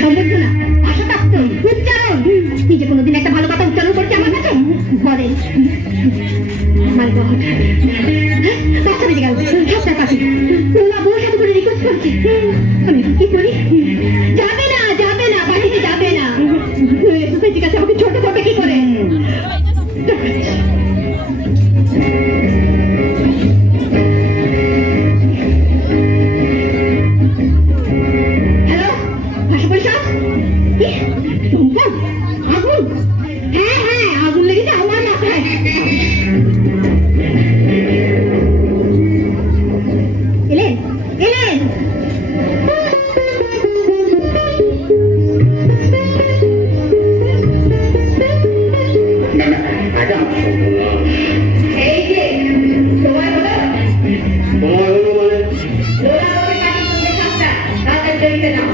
সম্ভব না, ভাষা থাকতো উচ্চারণ। তুই যে কোনোদিন একটা ভালো কথা উচ্চারণ করছে আমার কাছে বলে মাই গড, বাচ্চা বেঁচে গেল। সাতটা পাখি ওরা বউর সাথে করে রিকোয়েস্ট করছে, আমি কি করি? যাবে না, যাবে না, বাড়িতে যাবে না। বেঁচে গেছে, আমাকে ছোট করবে কি করে? হ্যালো, ভাষা পরিষদ? আগুন? হ্যাঁ হ্যাঁ, আগুন লেগেছে আমার মাথায়। এলেন এলেন? এই যে তোমার হলো তোমার হলো মানে লোলা করে কাটি করবে সাতটা, তাড়াতাড়ি জড়িয়ে নাও।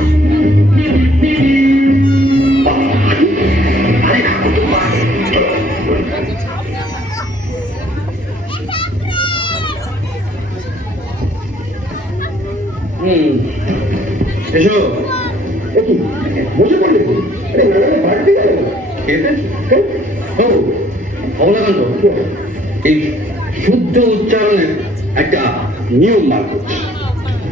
এসো। কি বসে পড়লে? আরে নানা বাড়তে গেল অবলাকান্ত এই শুদ্ধ উচ্চারণের একটা নিয়ম বার করছে।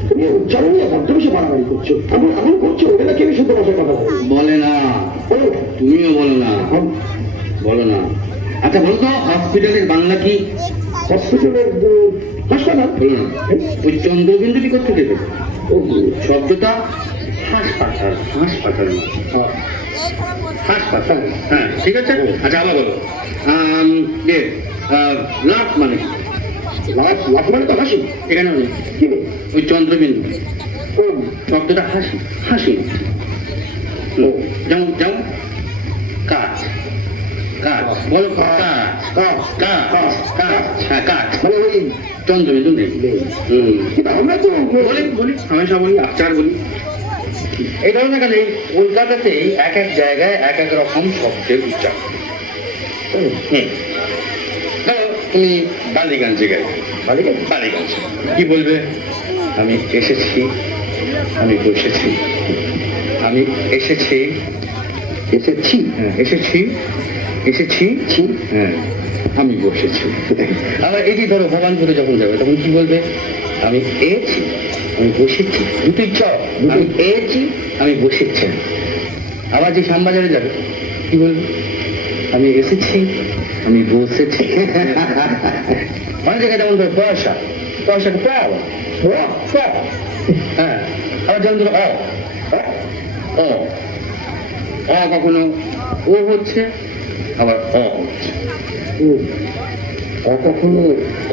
তুমি উচ্চারণ নিয়ে বড্ড বেশি বাড়াবাড়ি করছো। আমি এমন করছো ওটা নাকি আমি শুদ্ধ ভাষায় কথা বলি। বলে না, বলো তুমিও বলো না, বলো না। আচ্ছা বলো তো, হসপিটালের বাংলা কি? হসপিটালের হাসপাতাল বলো না। ওই চন্দ্রবিন্দুটি করতে দেবে শব্দটা হাসপাতাল, হাসপাতাল হাসপাতাল। হ্যাঁ ঠিক আছে। আচ্ছা আবার বলো, লাভ মানে কি? লাভ লাভ মানে তো হাসি। এখানে বলো কি ওই চন্দ্রবিন্দু শব্দটা হাসি, হাসি। যেমন যেমন কাজ, কাজ বলো, কাজ কাজ কাজ কাজ। হ্যাঁ কাজ মানে ওই চন্দ্রবিন্দু নেই। কিন্তু আমরা তো বলি বলি হামেশা বলি, আচার বলি। এই ধরনের না কেন, এই কলকাতাতে এক এক জায়গায় এক এক রকম শব্দের উচ্চারণ। ধরো তুমি বালিগঞ্জে গেলে, বালিগঞ্জ কি বলবে? আমি এসেছি, আমি বসেছি, আমি এসেছি, এসেছি, হ্যাঁ এসেছি, এসেছি, হ্যাঁ আমি বসেছি। আবার এটি ধরো ভবানপুরে যখন যাবে তখন কি বলবে? আমি এসেছি, আমি বসেছি, দুটোই চ। আমি এসেছি, আমি বসেছি। আবার যে শ্যামবাজারে যাবে কি বলবে? আমি এসেছি, আমি বসেছি। অনেক জায়গায় যেমন ধরো পয়সা, পয়সাকে পাও, হ্যাঁ। আবার যেমন ধরো অ, অ অ কখনো ও হচ্ছে, আবার অ হচ্ছে। ও কখনো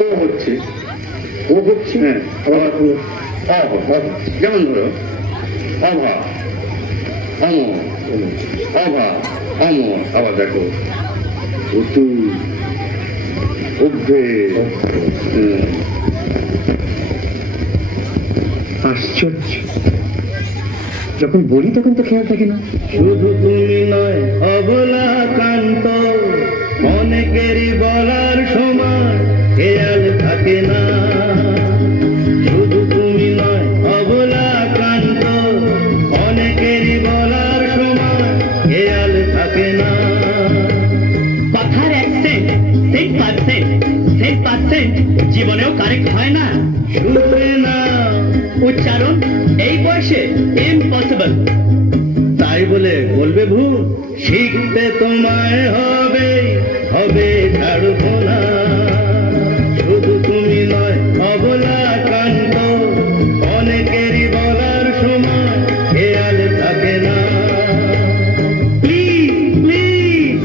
ও হচ্ছে, ও হচ্ছে, হ্যাঁ। আবার কখনো অ হচ্ছে। যেমন ধরো অভাব, অম, অভাব, অম। আবার দেখো অতু, অভ্যেস। আশ্চর্য। যখন বলি তখন তো খেয়াল থাকে না। শুধু তুমি নয় অবলাকান্ত, অনেকেরই বলার সময় খেয়াল থাকে না। শুধু তুমি নয় অবলাকান্ত, অনেকেরই বলার সময় খেয়াল থাকে না। কথার অ্যাকসেন্ট 10%, 10% জীবনেও কারেক্ট হয় না। শুধু না উচ্চারণ এই বয়সে ইম্পসিবল। তাই বলে বলবে ভুল, শিখতে তোমায় হবে, হবে ছাড়বো না। শুধু তুমি নয় অবলাকান্ত, অনেকেরই বলার সময় খেয়াল থাকে না। Please please.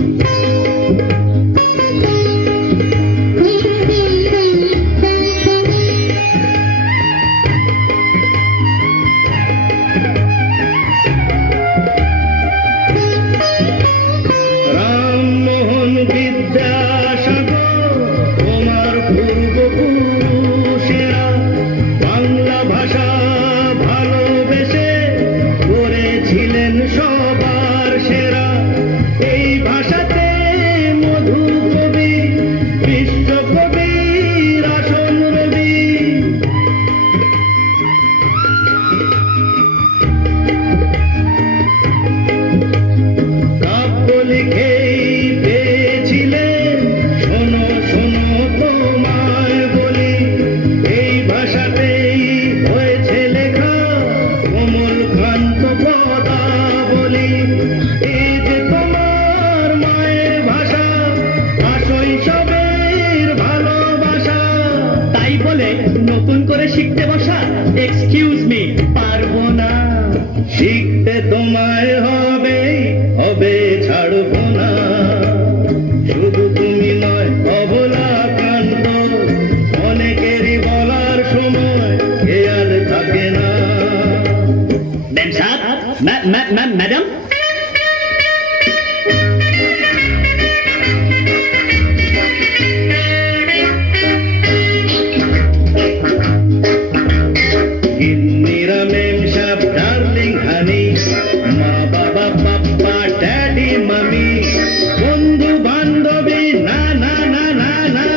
রামমোহন বিদ্যাসাগর শিখতে বসা, এক্সকিউজ মি, পারবো না। শিখতে তোমায় হবে, হবে ছাড়বো না। শুধু তুমি নয় অবলাকান্ত, অনেকেরই বলার সময় খেয়াল থাকে না। ম্যাম সাহেব, ম্যাডাম, ইন্দিরা ম্যাম সাহেব, ডার্লিং হানি, মা বাবা পাপ্পা ড্যাডি মামি, বন্ধু বান্ধবী, না না না না না,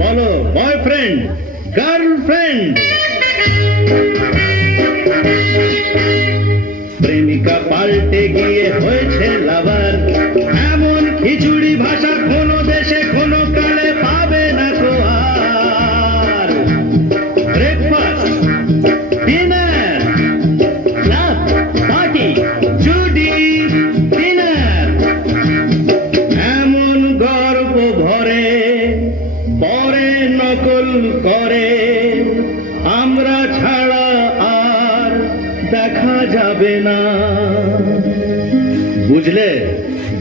বলো বয়ফ্রেন্ড, গার্লফ্রেন্ড, প্রেমিকা পাল্টে গিয়ে হয়েছে লাভার। এমন খিচুড়ি ভাষা কোনো দেশে কোনো কালে পাবে না কো আর। Breakfast, dinner, club, party, জুডি, dinner, এমন গর্ব ভরে পরে নকল করে, আমরা ছাড়া আর দেখা যাবে না। বুঝলে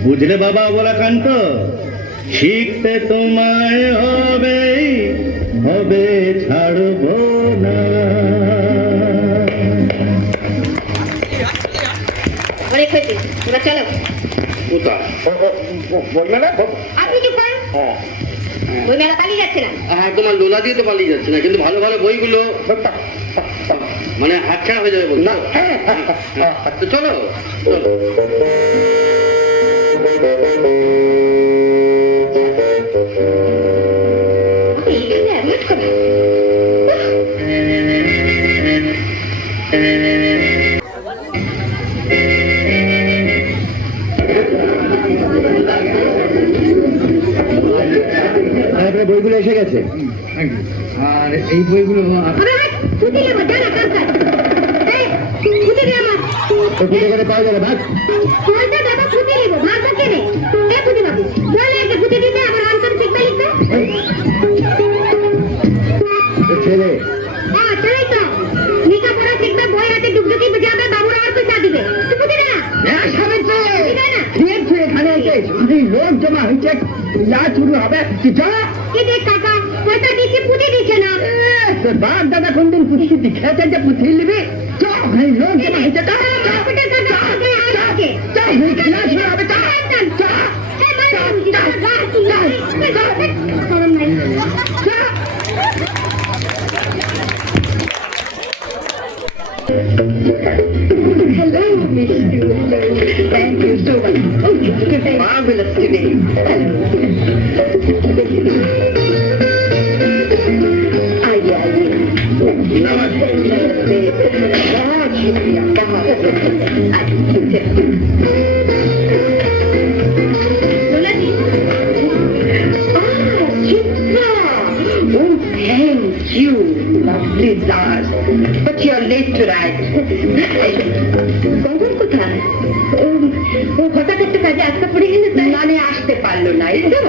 বুঝলে বাবা অবলাকান্ত, শিখতে তোমায় হবে, হবে ছাড়বো না। অনেক হয়েছে, এবার চলো। কোথায়? বলবে না? আপনি চুপ করেন, হ্যাঁ ওই মেলা পালিয়ে যাচ্ছে না। হ্যাঁ, তোমার লোলা দিয়ে তো পালিয়ে যাচ্ছে না, কিন্তু ভালো ভালো বইগুলো মানে হাতছাড়া হয়ে যাবে বল না। তো চলো চলো। এইখানে অ্যাভয়েড করো। আপনার বইগুলো এসে গেছে। আর এই বইগুলো আরে খুঁজে নেবো, জানা কাজ। এই খুঁজে দে আমার। তো খুঁজে করে পাওয়া যাবে ভাগ। পয়সা দেবো, খুঁজে নেবো, ভাগ কেনে? এ খুঁজে বাবু, বলে একটা খুঁজে দিতে আবার আনসার শিখতে লিখবে। ছেলে হ্যাঁ, তাই তো। লেখাপড়া শিখবে, বই হাতে ডুবডুকি বুঝাবে, বাবুরা আর পয়সা দিবে। তুই বুঝি না? এখানে লোক জমা হয়েছে, যা শুরু হবে কি দেখ কাকা, পয়সা দিচ্ছে, পুঁজি দিচ্ছে না। বাপ দাদা কোনদিন পুঁথি খেয়েছে যে পুঁথি নিবি? লোক জমা হয়েছে, খেলা শুরু হবে। Hello, Miss Stu. Thank you so much. Oh, you look marvelous today. आइए आइए। नमस्ते नमस्ते। बहुत शुक्रिया, बहुत शुक्रिया। लोला जी। Chitra. Oh, thank you. Lovely flowers. But you're late tonight. কখন কোথায়? ও হঠাৎ একটা কাজে আটকা পড়ে গেলে তাই মানে আসতে পারলো না, এই তো।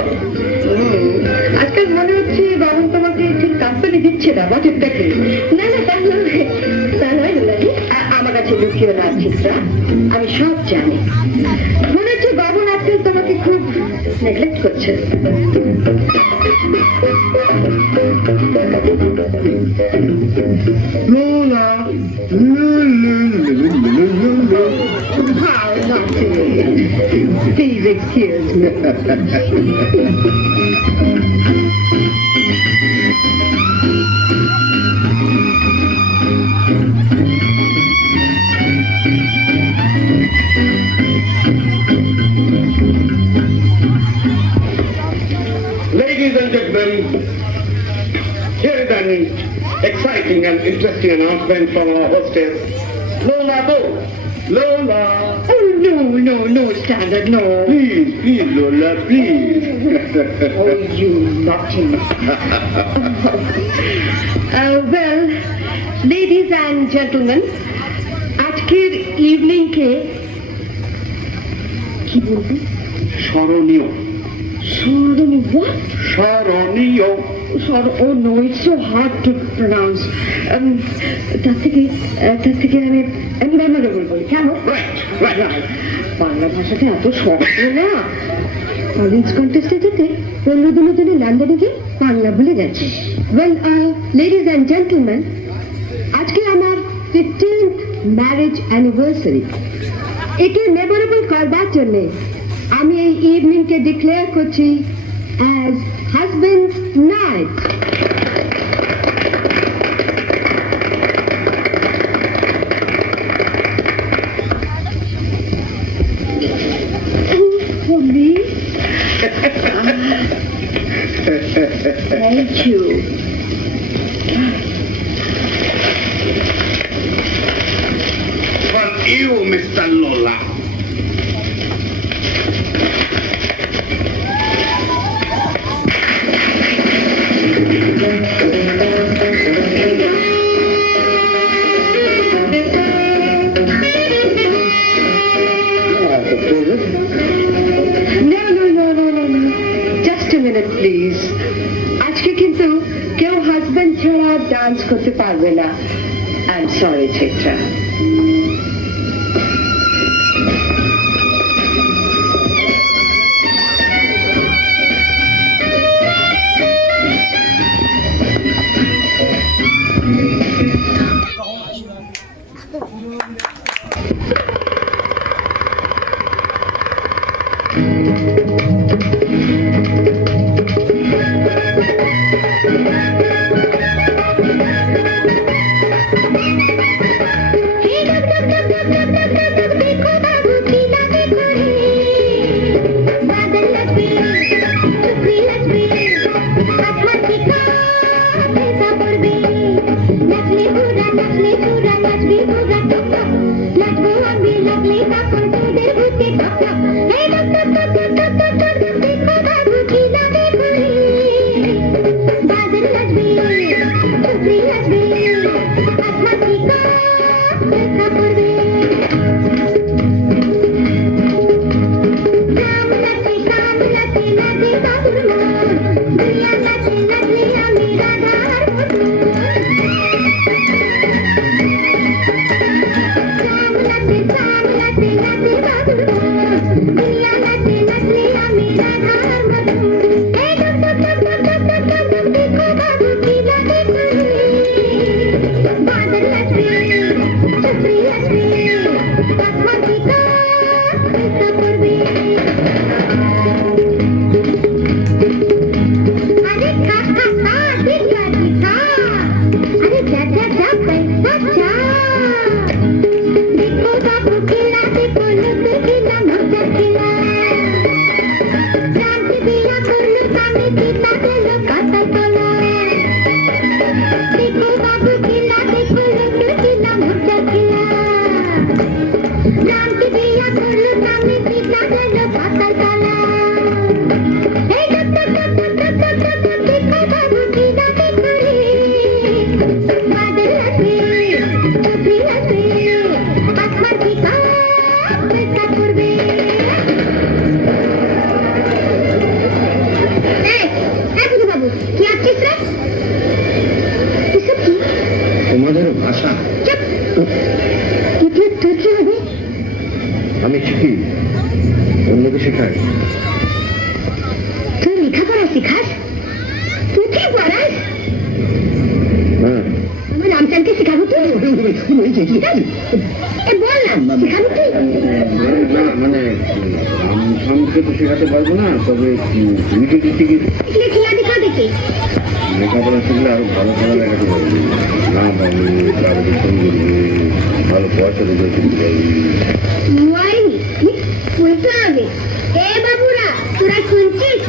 আজকাল মনে হচ্ছে বাবু তোমাকে ঠিক কোম্পানি দিচ্ছে না, বাজেটটা কি? না না, তা নয়, তা নয় লোলাজি। আমার কাছে লুকিও না চিত্রা, আমি সব জানি। মনে হচ্ছে বাবন আজকাল তোমাকে খুব নেগলেক্ট করছে। Lola. How naughty. Please excuse me. Ladies and gentlemen, here is an exciting and interesting announcement from our hostess, Lola Bo. Lola. Oh, no, Standard, no. Please, Lola, please. Oh, you naughty. Well, ladies and gentlemen, আজকের ইভিনিংকে কি বলবো? স্মরণীয়। স্মরণীয় what? স্মরণীয়। Oh no, it's so hard to pronounce. তার থেকে আমি memorable বলি কেন? বাংলা ভাষাটা এত শক্ত না। কলেজ কন্টেস্টে যেতে 15 দিনের জন্য লন্ডনে গিয়ে বাংলা ভুলে গেছে। ওয়েল লেডিজ অ্যান্ড জেন্টলম্যান, আজকে আমার 15th ম্যারেজ অ্যানিভার্সারি। একে মেমোরেবল করবার জন্য আমি এই ইভিনিংকে ডিক্লেয়ার করছি as husbands night. For me? Thank you. For you, Mr. Lola. Just a minute, please. আজকে কিন্তু কেউ হাজবেন্ড ছাড়া ডান্স করতে পারবে না। I'm sorry, Chaitra. তোমাদের ভাষা আমি শিখি, অন্যকে শেখাই। তুই লেখাপড়া শিখাস? তুই কি পড়াস? হ্যাঁ, আমার রামচাঁদকে শেখাবো তুই? বললাম শেখাবো তুই? না মানে আমকে তো শেখাতে পারবো না, তবে তুমি যদি শিখি দেখা দেখে লেখাপড়া শিখলে আরো ভালো ভালো লেখাতে পারবি। না পাবি, কারো করবি, ভালো পয়সা রোজগার করতে পারবি। বলতে হবে। এ বাবুরা, তোরা শুনছিস?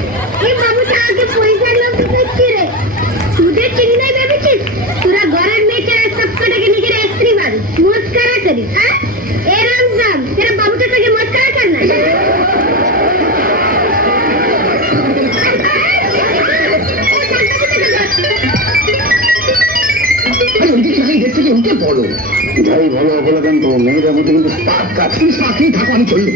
এই বাবুটা আগে পয়সার লোক দিচ্ছি রে। তোদের চিনি নাই ভেবেছিস? তোরা ঘরের মেয়েকে সব কটাকে নিজের স্ত্রী ভাবি, মস্কারা করিস। হ্যাঁ, এ রামজাম, এরা বাবুটার সঙ্গে মস্কারা কর না। যাই ভালো অবলা কেন তো মেয়েদের মধ্যে কিন্তু পাখি থাকো, আমি চললে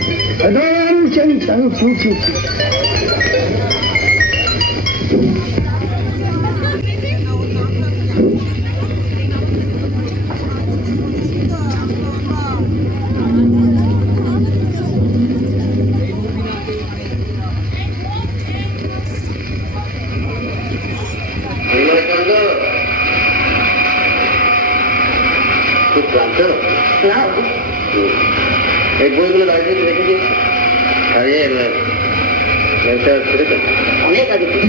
এই বইগুলো লাইব্রেরিতে রেখে দিয়েছি। আরে এটা ফিরে দেন। অনেক আগে থেকে।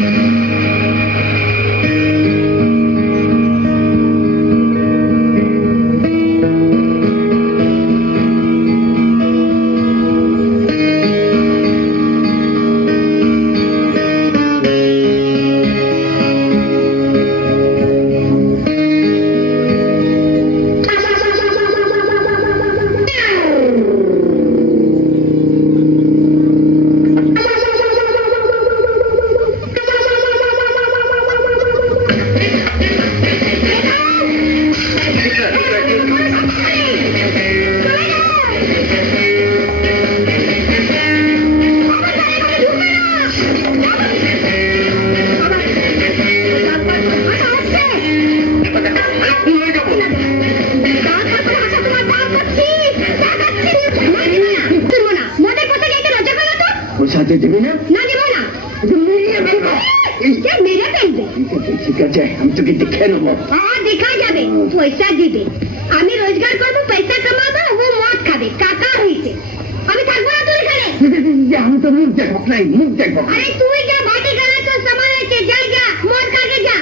সাথে দিবি না? না দেবো না। মেরিয়ে ফেলবো। সে মেরে ফেলবে। ঠিক আছে, আমি তোকে দেখে নেবো। দেখা যাবে, পয়সা দিবে। আমি রোজগার করবো, পয়সা কামাবো, ও মদ খাবে, কাকা হয়েছে। আমি থাকবো না তোর এখানে। আমি তো মুখ দেখবো নাই, মুখ দেখবো। আরে তুই যা, বাটি খানা তোর সামান আছে, যা যা, মদ খাকে যা।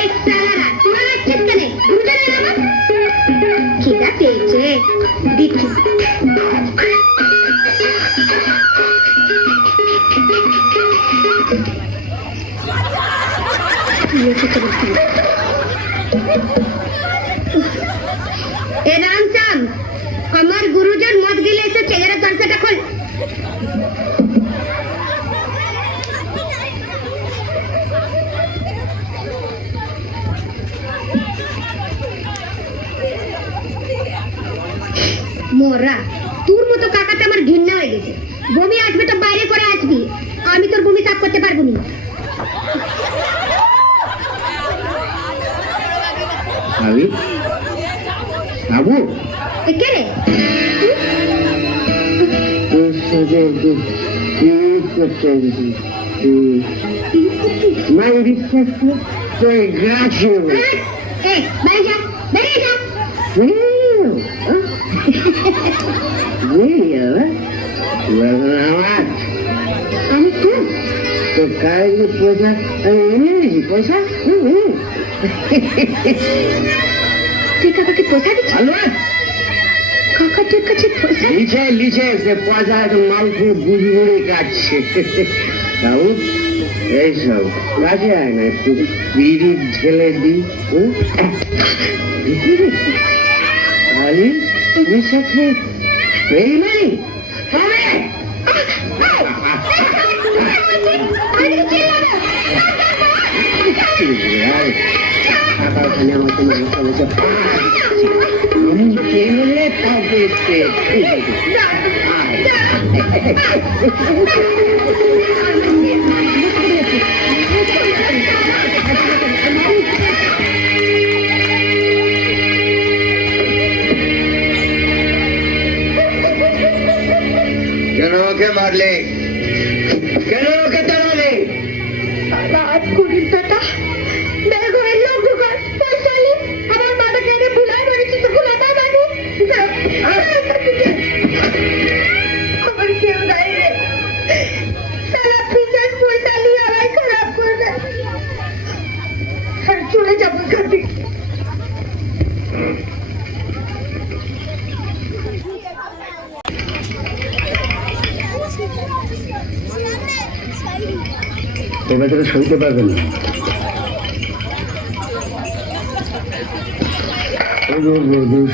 এক সালারা, তোরা রাখছিস কেন? বুঝে নে আমার খিদা পেয়েছে, দিচ্ছি। এ রামচাঁদ, আমার গুরুজন মদ গিলে এসে ছেলেরা দরজাটা খোল। মোরা, তোর মতো কাকাতে আমার ঘৃণা হয়ে গেছে। বমি আসবে তো বাইরে করে আসবি, আমি তোর বমি সাফ করতে পারবো না। আমি বাবু কে রে? তোর সাথে করতে মাই রিকোয়েস্ট তোর গাছে এই, বাইরে যা, বেরিয়ে যা। আমি কোন? তো কাজ পয়সা আমি এনে নিয়েছি পয়সা তুই কাকাকে পয়সা দিচ্ছিস? ভালো কাকা তোর কাছে পয়সা? লিখে লিখে সে পয়সা মালকে বুঝি বুড়ি কাটছে বাবু এইসব কাজে আয় না একটু বিড়ি ঢেলে দিই আলি তুমি সাথে বেইমানি হবে কেন ওকে মারলে? কেন ওকে তাড়ালে? রাত করিম দাদা, মেরে ঘরের লোক ঢোকার পয়সা নি, আমার মাটাকে এনে ভুলাই মারিছি তো ভুলাটা মানি। আমার কেউ নাই রে, সারা পিছাস পয়সা নিয়ে আমায় খারাপ করবে। আর চলে যাবো এখান থেকে। এবার তোরা সইতে পারবে না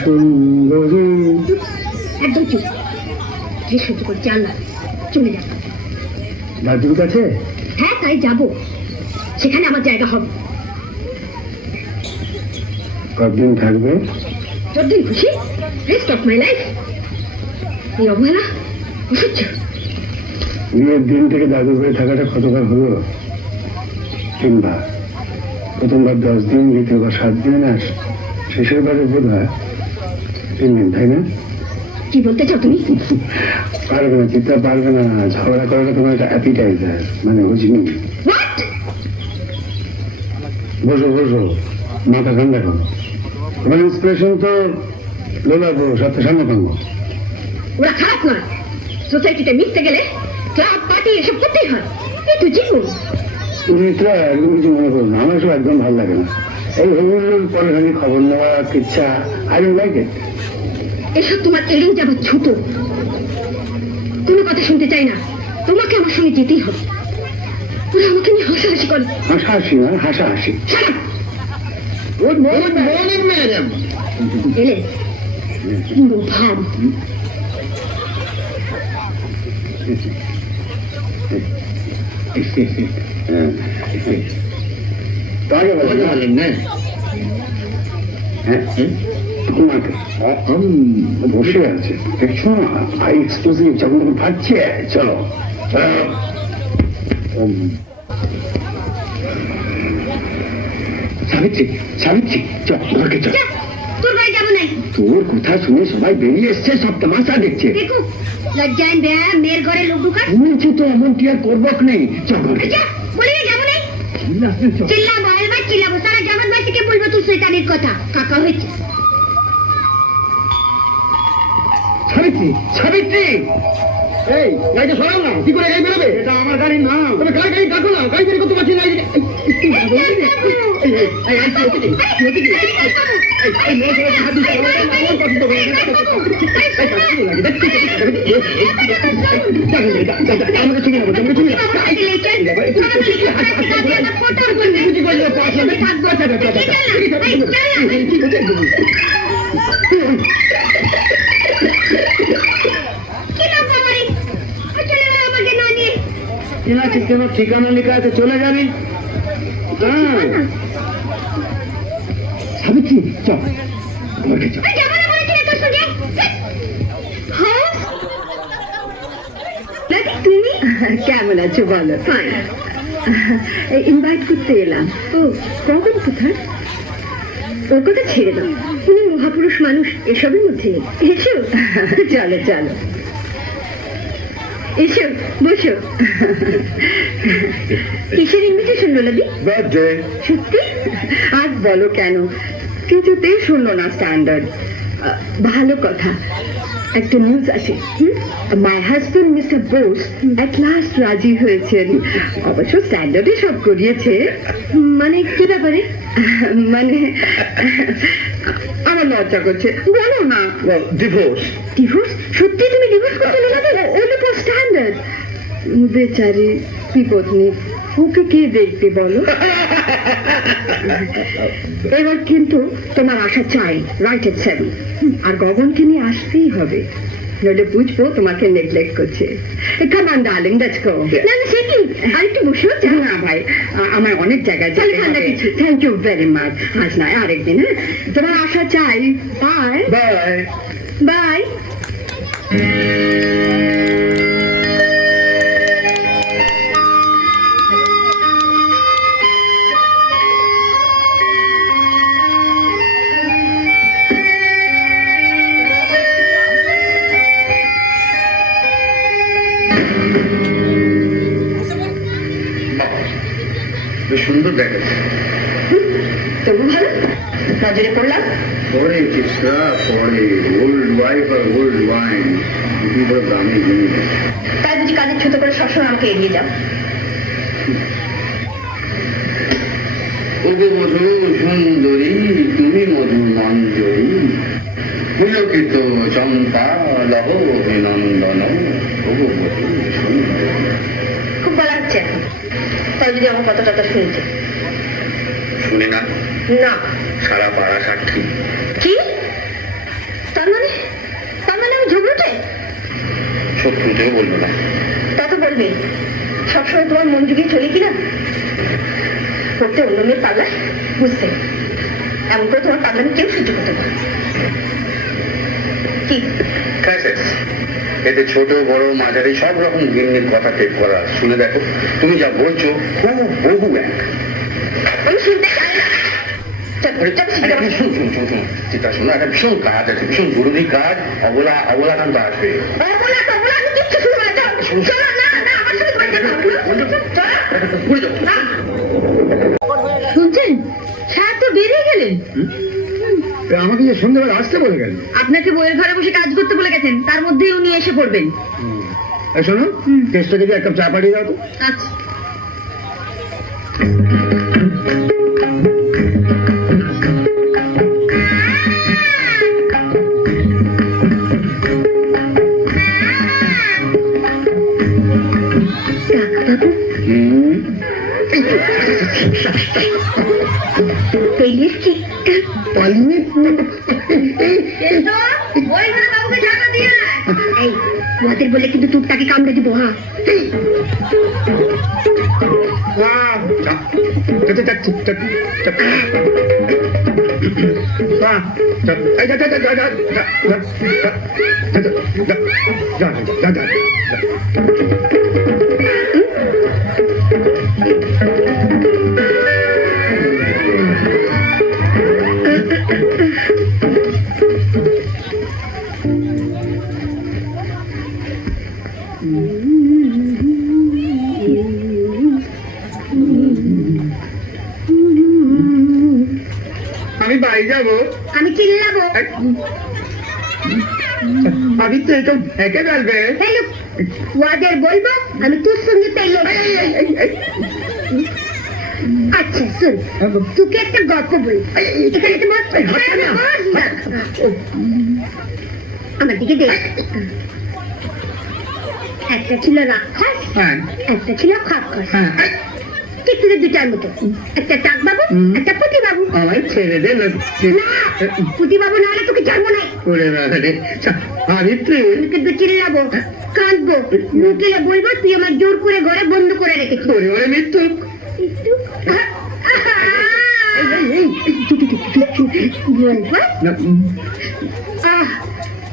সুন্দরী একদম চুপ, যে সহ্য করে চাল না, চলে যা। দার্জিলিং আছে হ্যাঁ তাই যাবো, সেখানে আমার জায়গা হবে। কতদিন থাকবে? যতদিন খুশি, রেস্ট অফ মাই লাইফ। এই অবহেলা অসহ্য। বিয়ের দিন থেকে দাদু করে থাকাটা কতবার হলো? তিনবার। প্রথমবার 10 দিন, দ্বিতীয়বার 7 দিন, আর শেষের বারে বোধ হয় 3 দিন, তাই না? কি বলতে চাও তুমি? পারবে না চিত্রা, পারবে না। ঝগড়া করাটা তোমার একটা অ্যাপিটাইজার, মানে বুঝিনি। What? বসো বসো, মাথা ঠান্ডা করো। তোমার ইন্সপিরেশন তো লোলা সাথে সামনাসামনি। ওরা খারাপ নয়, সোসাইটিতে মিশতে গেলে ক্লাব পার্টি এসব করতেই হয়, এই তো জীবন। তুমি তো একদম কিছু মনে করো না, আমার সব একদম ভালো লাগে না। এই হলুদ পরে খালি খবর নেওয়া ইচ্ছা, আই ডোন্ট লাইক ইট। এসব তোমার এড়িয়ে যাবার ছুতো, কোনো কথা শুনতে চাই না, তোমাকে আমার সঙ্গে যেতেই হবে। ওরা আমাকে নিয়ে হাসাহাসি করে। হাসাহাসি না, হাসাহাসি। Good morning madam. এলে পুরো ভাব। তোমাকে বলেন না? হ্যাঁ, তোমাকে বসে আছে দেখছো না, হাই এক্সপ্লোসিভ যখন তখন ফাটছে। চলো সাবিত্রী, সাবিত্রী, চল ঘরকে চল। যা, তোর বাড়ি যাবো নাই। তোর কথা শুনে সবাই বেরিয়ে এসছে, সব তামাশা দেখছে। দেখো লজ্জায় বেয়া মেয়ের ঘরে লোক ঢুকাস। শুনেছি তো, এমনটি আর করবো নেই। চল ঘরকে যা, বলি যাবো নাই। চিল্লাবো, এবার চিল্লাবো, সারা জামাত ভাই থেকে বলবো তুই শয়তানির কথা। কাকা হয়েছে। সাবিত্রী, সাবিত্রী, এই গাড়িটা সরাও না, কি করে গাড়ি বেরোবে? এটা আমার গাড়ি না। তবে কার গাড়ি ডাকো না, গাড়ি বের করতে পারছি না। ঠিকানা লেখা আছে, চলে যাবি। সাবিত্রী, চল ঘরকে চল। তুমি কেমন আছো বলো? ফাইন। ইনভাইট করতে এলাম। ও কখন কোথায়? ওর কথা ছেড়ে দাও, তুমি মহাপুরুষ মানুষ, এসবের মধ্যে নেই। এসো, চলো চলো, এসো বসো। কিসের ইনভিটেশন লোলাদি? বার্থডে। সত্যি? আজ বলো কেন? কিছুতেই শুনলো না স্ট্যান্ডার্ড। ভালো কথা, একটা নিউজ আছে। My husband mister Bose at last রাজি হয়েছেন। অবশ্য স্ট্যান্ডার্ডে সব করিয়েছে। মানে কি ব্যাপারে? মানে আমার লজ্জা করছে, বলো না। ডিভোর্স। ডিভোর্স? সত্যি তুমি ডিভোর্স করতে লোলাদি? ওটা তো স্ট্যান্ডার্ড। বেচারি বিপত্নী, ওকে কে দেখবে বলো? এবার কিন্তু তোমার আশা চাই, রাইট এট 7। আর গগনকে নিয়ে আসতেই হবে, নইলে বুঝবো তোমাকে নেগলেক্ট করছে। Come on darling, let's go. না না, সে কি, আরেকটু বসো। না ভাই, আমার অনেক জায়গায় যেতে হবে। Thank you very much. আজ নয়, আরেকদিন। হ্যাঁ, তোমার আশা চাই। Bye bye. বাই। বেশ সুন্দর দেখাচ্ছে। তবু ভালো, নজরে পড়লাম। পরে চিত্রা, পরে ওল্ড ওয়াইফ আর ওল্ড ওয়াইন, দুটি বড় দামি জিনিস। তাই বুঝি কাজের ছোট করে সবসময় আমাকে এড়িয়ে যাও? ওগো মধু সুন্দরী, তুমি মধু মঞ্জরী, পুলকিত চম্পা লহ অভিনন্দন। ওগো মধু সুন্দরী। খুব বলা হচ্ছে এখন, তাই যদি আমার কথা টথা শুনছে। শুনি না, না। সারা পাড়া সাক্ষী। কি? তার মানে আমি ঝগড়াটে? শত্রুতেও বলবো না। তা তো বলবে, সবসময় তোমার মন জুগিয়ে চলে কিনা করতে অন্য মেয়ের পাল্লা বুঝতে। এমন করে তোমার পাল্লা কেউ সহ্য করতে পারে। কি ক্যাসেট, এতে ছোট বড় মাঝারি সব রকম গিন্নির কথা টেপ করা। শুনে দেখো, তুমি যা বলছো খুব বহু এক। আমি শুনতে চাই না। চিন্তা শোনো, একটা ভীষণ কাজ আছে, ভীষণ জরুরি কাজ। অবলাকান্ত আসবে। আমি কিচ্ছু শুনবো না। চলো না, আমার সাথে শুনছেন? সাহেব তো বেরিয়ে গেলেন। আমাকে যে সন্ধ্যাবেলা আসতে বলে গেল। আপনাকে বইয়ের ঘরে বসে কাজ করতে বলে গেছেন, তার মধ্যেই উনি এসে পড়বেন। শোনো, টেস্টটা যদি এক কাপ চা পাঠিয়ে দাও তো। আচ্ছা। পেলির কি পালিয়ে এই ওদের বলে কিন্তু তুরটাকে কামড়ে দিব। হ্যাঁ, আমি বাড়ি যাবো। আমি চিল্লাবো। আমি তো এটা একে গেলবে। হ্যালো, ওদের বলবো আমি তোর সঙ্গে পেলে। আচ্ছা শুন, তোকে একটা গল্প বলি। এখানে তো বস না। আমার দিকে দেখ। একটা ছিল রাক্ষস, হ্যাঁ একটা ছিল খরগোশ। হ্যাঁ, ঠিক তোদের দুটার মতো। একটা চাক বাবু, একটা পুঁটি বাবু। আমায় ছেড়ে দে না। না, পুঁটি বাবু না হলে তোকে জন্ম নাই। ওরে বাবা রে, আমি তো কিন্তু চিল্লাবো, কাঁদবো, মুখে বলবো তুই আমার জোর করে ঘরে বন্ধ করে রেখেছিস। ওরে ওরে মৃত্যু। বলবো না,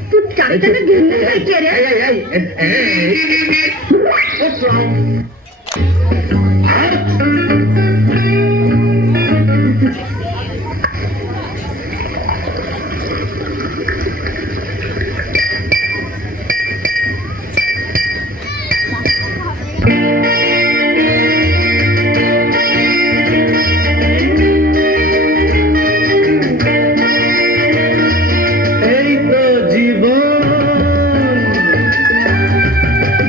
তুই চাকরিটা ঘেমে হয়েছে রে। এই তো জীবন,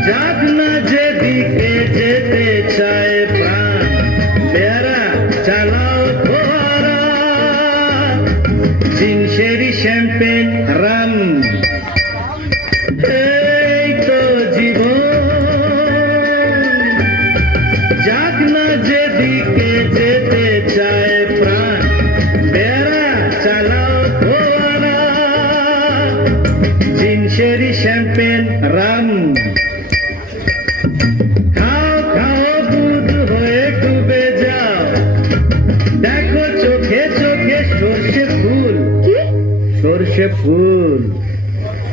যাক না যেদিকে যেতে চায় প্রাণ, বেয়ারা চালাও ফোয়ারা, জিনসেরি শ্যাম্পেন রাম। এই তো জীবন, যাক না যেদিকে যেতে চায় প্রাণ, বেয়ারা চালাও ফোয়ারা, জিনসেরি শ্যাম্পেন রাম। খাও খাও দুধ হয়ে ডুবে যাও, দেখো চোখে চোখে সর্ষে ফুল, সর্ষে ফুল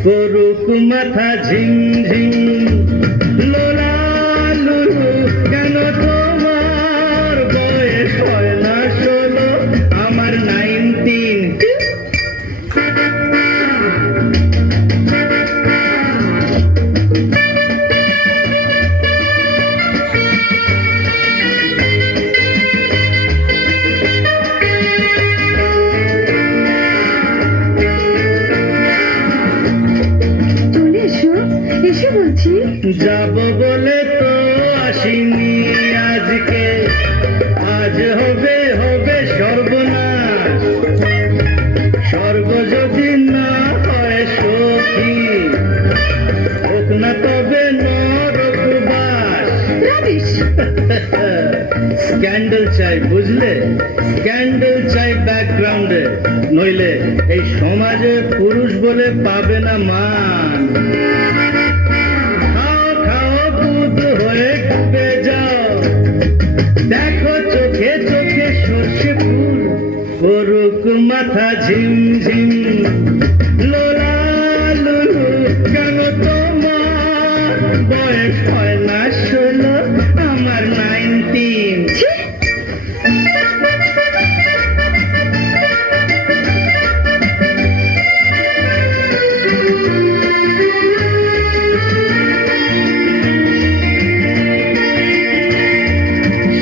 করুক মাথা ঝিমঝিম। লোলা লুলু কেন তোমার বয়স হয় না 16, আমার 19। চলে এসো, এসে বলছি। যাব বলে তো আসিনি আজকে, আজ হবে হবে সর্বনাশ। স্বর্গ যদি না হয় সখী, হোক না তবে নরকবাস। রাবিশ। স্ক্যান্ডেল চাই বুঝলে, স্ক্যান্ডেল চাই ব্যাকগ্রাউন্ডে, নইলে এই সমাজে পুরুষ বলে পাবে না মান। খাও খাও দুধ হয়ে ডুবে যাও, দেখো চোখে চোখে সর্ষে ফুল করুক মাথা ঝিমঝিম। লোলা লুলু কেন তোমার বয়স হয় না 16, আমার 19।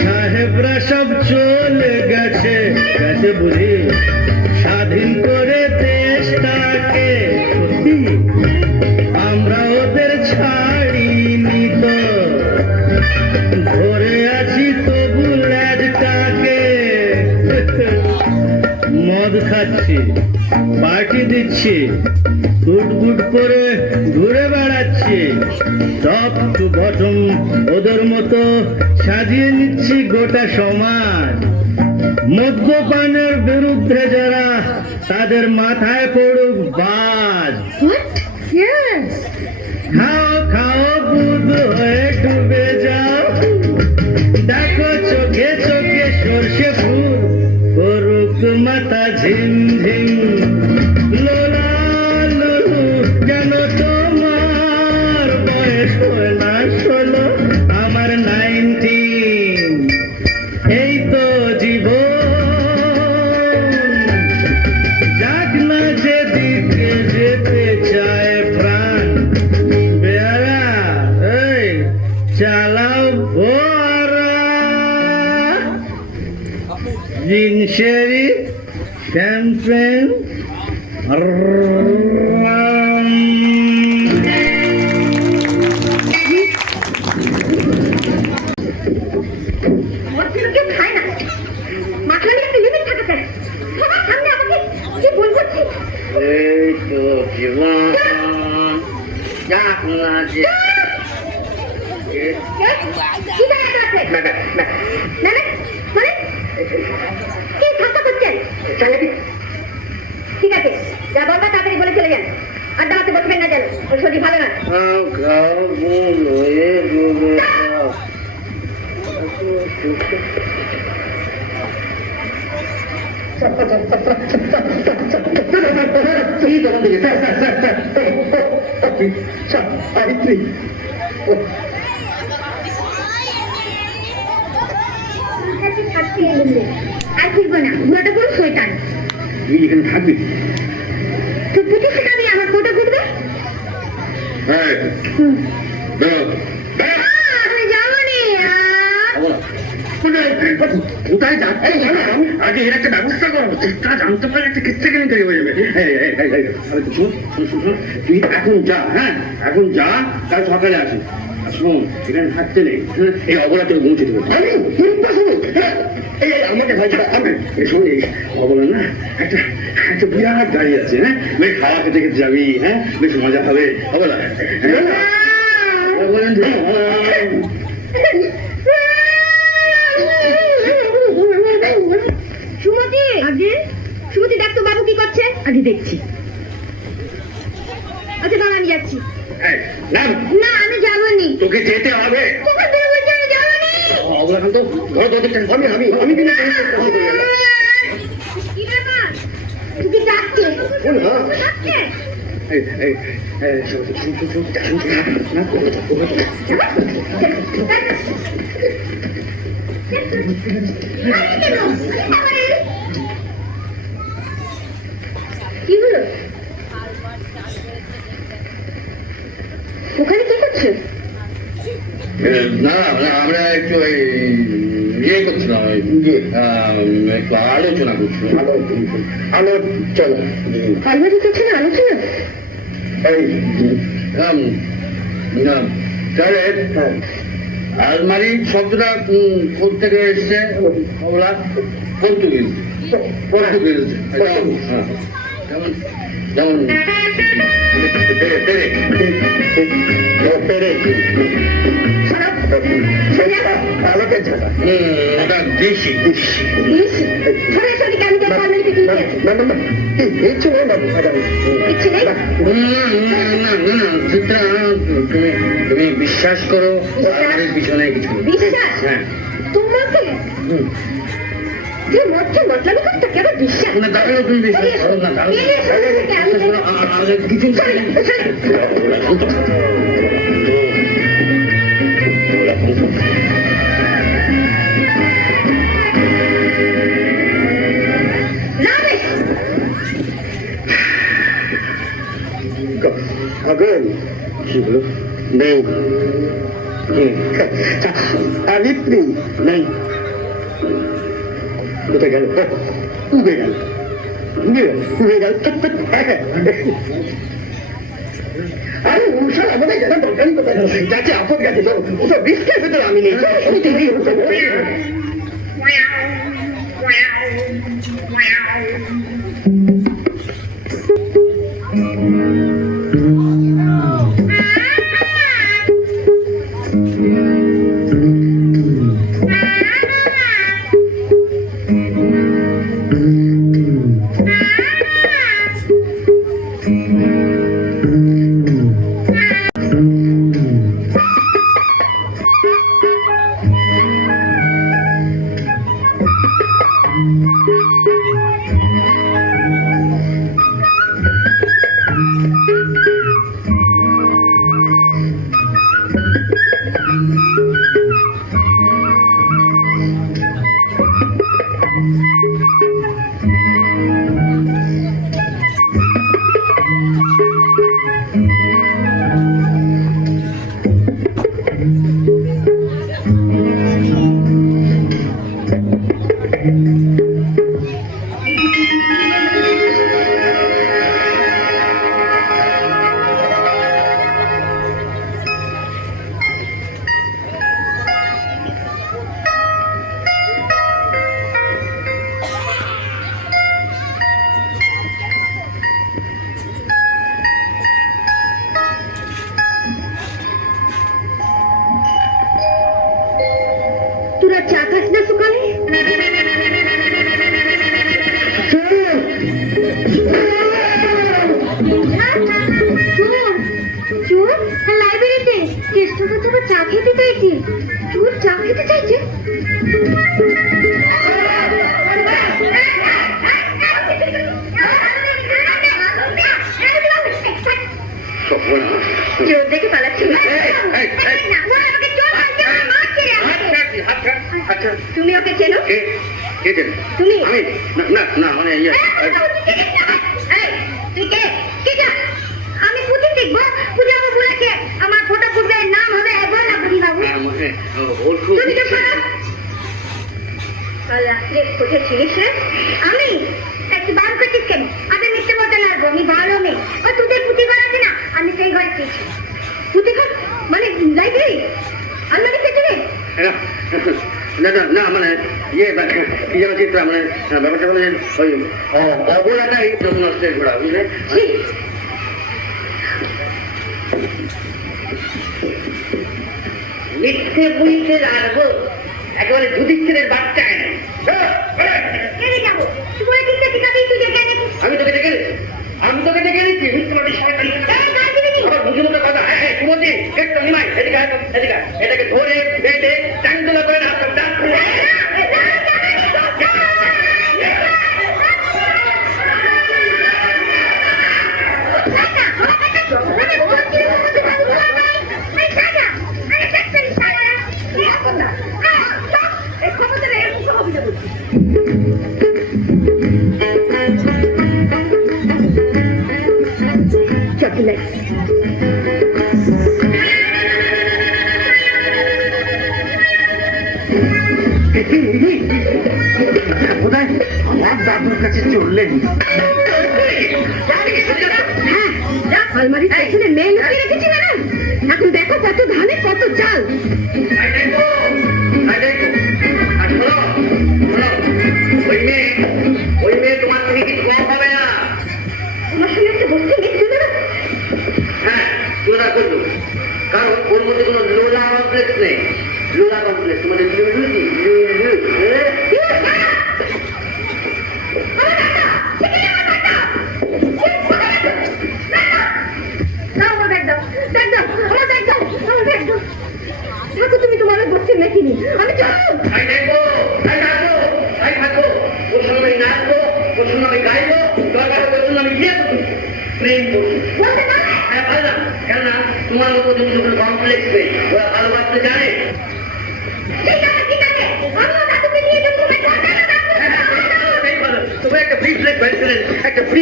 সাহেবরা সব চলে গেছে, গেছে বুঝি স্বাধীন করে পার্টি দিচ্ছি, ফুটফুট করে ঘুরে বেড়াচ্ছি, টপ টু বটম ওদের মতো সাজিয়ে নিচ্ছি গোটা সমাজ। মদ্যপানের বিরুদ্ধে যারা, তাদের মাথায় পড়ুক বাজ। What? Yes. খাও খাও দুধ হয়ে ডুবে যাও, দেখো চোখে চোখে সর্ষে ফুল করুক মাথা ঝিমঝিম। লোলা লুলু কেন তোমার বয়স হয় না 16, আমার 19। এই তো জীবন, যাক না যেদিকে যেতে চায় প্রাণ। বেয়ারা এই চালাও ফোয়ারা, জিনসেরি শ্যাম্পেন মদগুলো কেউ খায় না। মাখলামি একটা লিমিট থাকে স্যার। সবার সামনে আমাকে কি ভুল করছি? এই তো জীবন, যাক না যে কি জায়গা আছে? না না মানে কি ঠাট্টা করছেন? ঠিক আছে, যা বলবা তাড়াতাড়ি বলে চলে যান। আড্ডা মারতে বসবেন না যেন, ওর শরীর ভালো না। খাও খাও বুল হয়ে ডুবে যাও। আর ফিরবো না, ঘোড়াটা পুরো শয়তান। তুই এখানে থাকবি? তুই পুঁটি শেখাবি, আমার কোটা ঘুরবে। হ্যাঁ, বেরো, বেরো। আমি যাবো নি। কোথায় যাচ্ছে? আগে এর একটা ব্যবস্থা করো, চেষ্টা জানতে পারলে একটা কিস্তা কেন তৈরি হয়ে যাবে। তুই এখন যা, হ্যাঁ এখন যা, কাল সকালে আসিস। আর শোন, এখানে থাকতে নেই, এই অবলা তোকে পৌঁছে দেবো। আমাকে শোন, এই অবলা না একটা একটা বিরাট গাড়ি আছে, হ্যাঁ বেশ খাওয়া খেতে খেতে যাবি, হ্যাঁ বেশ মজা হবে। অবলা বলেন সুমতি, আগে সুমতি দেখ তো বাবু কি করছে। আগে দেখছি। আচ্ছা দাঁড়া, আমি যাচ্ছি। না না আমি যাবো নি। তোকে যেতে হবে। কোথায় বেরো বলছি, আমি যাবো নি। অবলা খান তো ধরো তোদেরটা, আমি কি ব্যাপার? তুই কি যাচ্ছে? যাচ্ছে? কি হলো? ওখানে কি করছো? না না, আমরা একটু ইয়ে করছিলাম, একটু আলোচনা করছিলাম। আলোচনা আলমারি করছে না আলোচনা? আলমারি শব্দটা কোথা থেকে এসছে? ওগুলা পর্তুগিজ, পর্তুগিজ। যেমন যেমন ওটা দেশি। সরাসরি আমি তো আলমারিতে কি কিচ্ছু নেই বাবু, কিচ্ছু নেই। তুমি বিশ্বাস করো, আলমারির পিছনে কিছু নেই। বিশ্বাস? হ্যাঁ তোমাকে তুই মধ্যে মতলামি করতো কেন? বিশ্বাস না, তাহলে তুমি বিশ্বাস করো না, তাহলে কিছু আগুন কি হলো? নেই, আলিপ্রি নেই, কোথায় গেল? উবে গেল, উবে গেল। আরে ওষুধ আমাদের গেলে দরকারি কোথায় যাচ্ছে? আপদ গেছে, ওসব রিস্কের ভেতরে আমি নেই। চোর লাইব্রেরিতে কেষ্টর কাছে চা খেতে চাইছে। চোর চা খেতে চাইছে। চোর দেখে পালাচ্ছি। আচ্ছা তুমি ওকে চেনো? কে কে জানে? তুমি? আমি না না মানে ইয়ে তুই কে? কে যা? আমি পুঁথি দেখবো। পুজো বলেছে আমার ফটো ফুটবে, নাম হবে বলা বুড়ি বাবু। ওর খুব তুমি তো শোনো। কাল রাত্রে কোথায় ছিলিস রে? আমি একটু বার করছিস কেন? আমি মিথ্যে বলতে লাগবো, আমি ভালো মেয়ে। ও তোদের পুঁথি ঘর আছে না, আমি সেই ঘর পেয়েছি। পুঁথি ঘর মানে লাইব্রেরি, আলমারি পেছনে। না না না মানে ইয়ে কি যেন চিত্রা মানে ব্যাপারটা হলো যে ওই অবলাটা এই জন্য নষ্টের ঘোড়া বুঝলে। মিথ্যে বুঝতে লাগবো একেবারে যুধিষ্ঠিরের বাচ্চা কেন? কেনে যাবো? তুই বলে দিচ্ছে ঠিক আছে, তুই ডেকে এনেছিস। আমি তোকে ডেকে নিচ্ছি, আমি তোকে ডেকে নিচ্ছি। মিথ্যে বলে বুঝলো কথা। হ্যাঁ হ্যাঁ সুমতি একটু নিমাই এদিকে এদিকে এটাকে ধরে বেঁধে চাংদোলা করে না কোথায় আমার দাদুর কাছে চললেন। আলমারি পেছনে মেয়ে লুকিয়ে রেখেছি না। এখন দেখো কত ধানে কত চাল। ওই মেয়ে তোমার থেকে কিছু কম হবে না। তোমার সঙ্গে একটা বসতে মেয়ে হ্যাঁ তুলনা করবো, কারণ ওর মধ্যে কোনো লোলা কমপ্লেক্স নেই। লোলা কমপ্লেক্স মানে তুমি তোমার বসতে মেকিনি আমি থাকবো ওর সঙ্গে আমি নাচবো, ওর সঙ্গে আমি গাইবো, দরকার ওর সঙ্গে আমি গিয়ে প্রেম করবো। হ্যাঁ পারলাম, কেননা তোমার মতো কিন্তু কোনো কমপ্লেক্স নেই, ওরা ভালোবাসতে জানে। তবে একটা ফ্রি প্লেট বেরিয়েছিলেন, একটা ফ্রি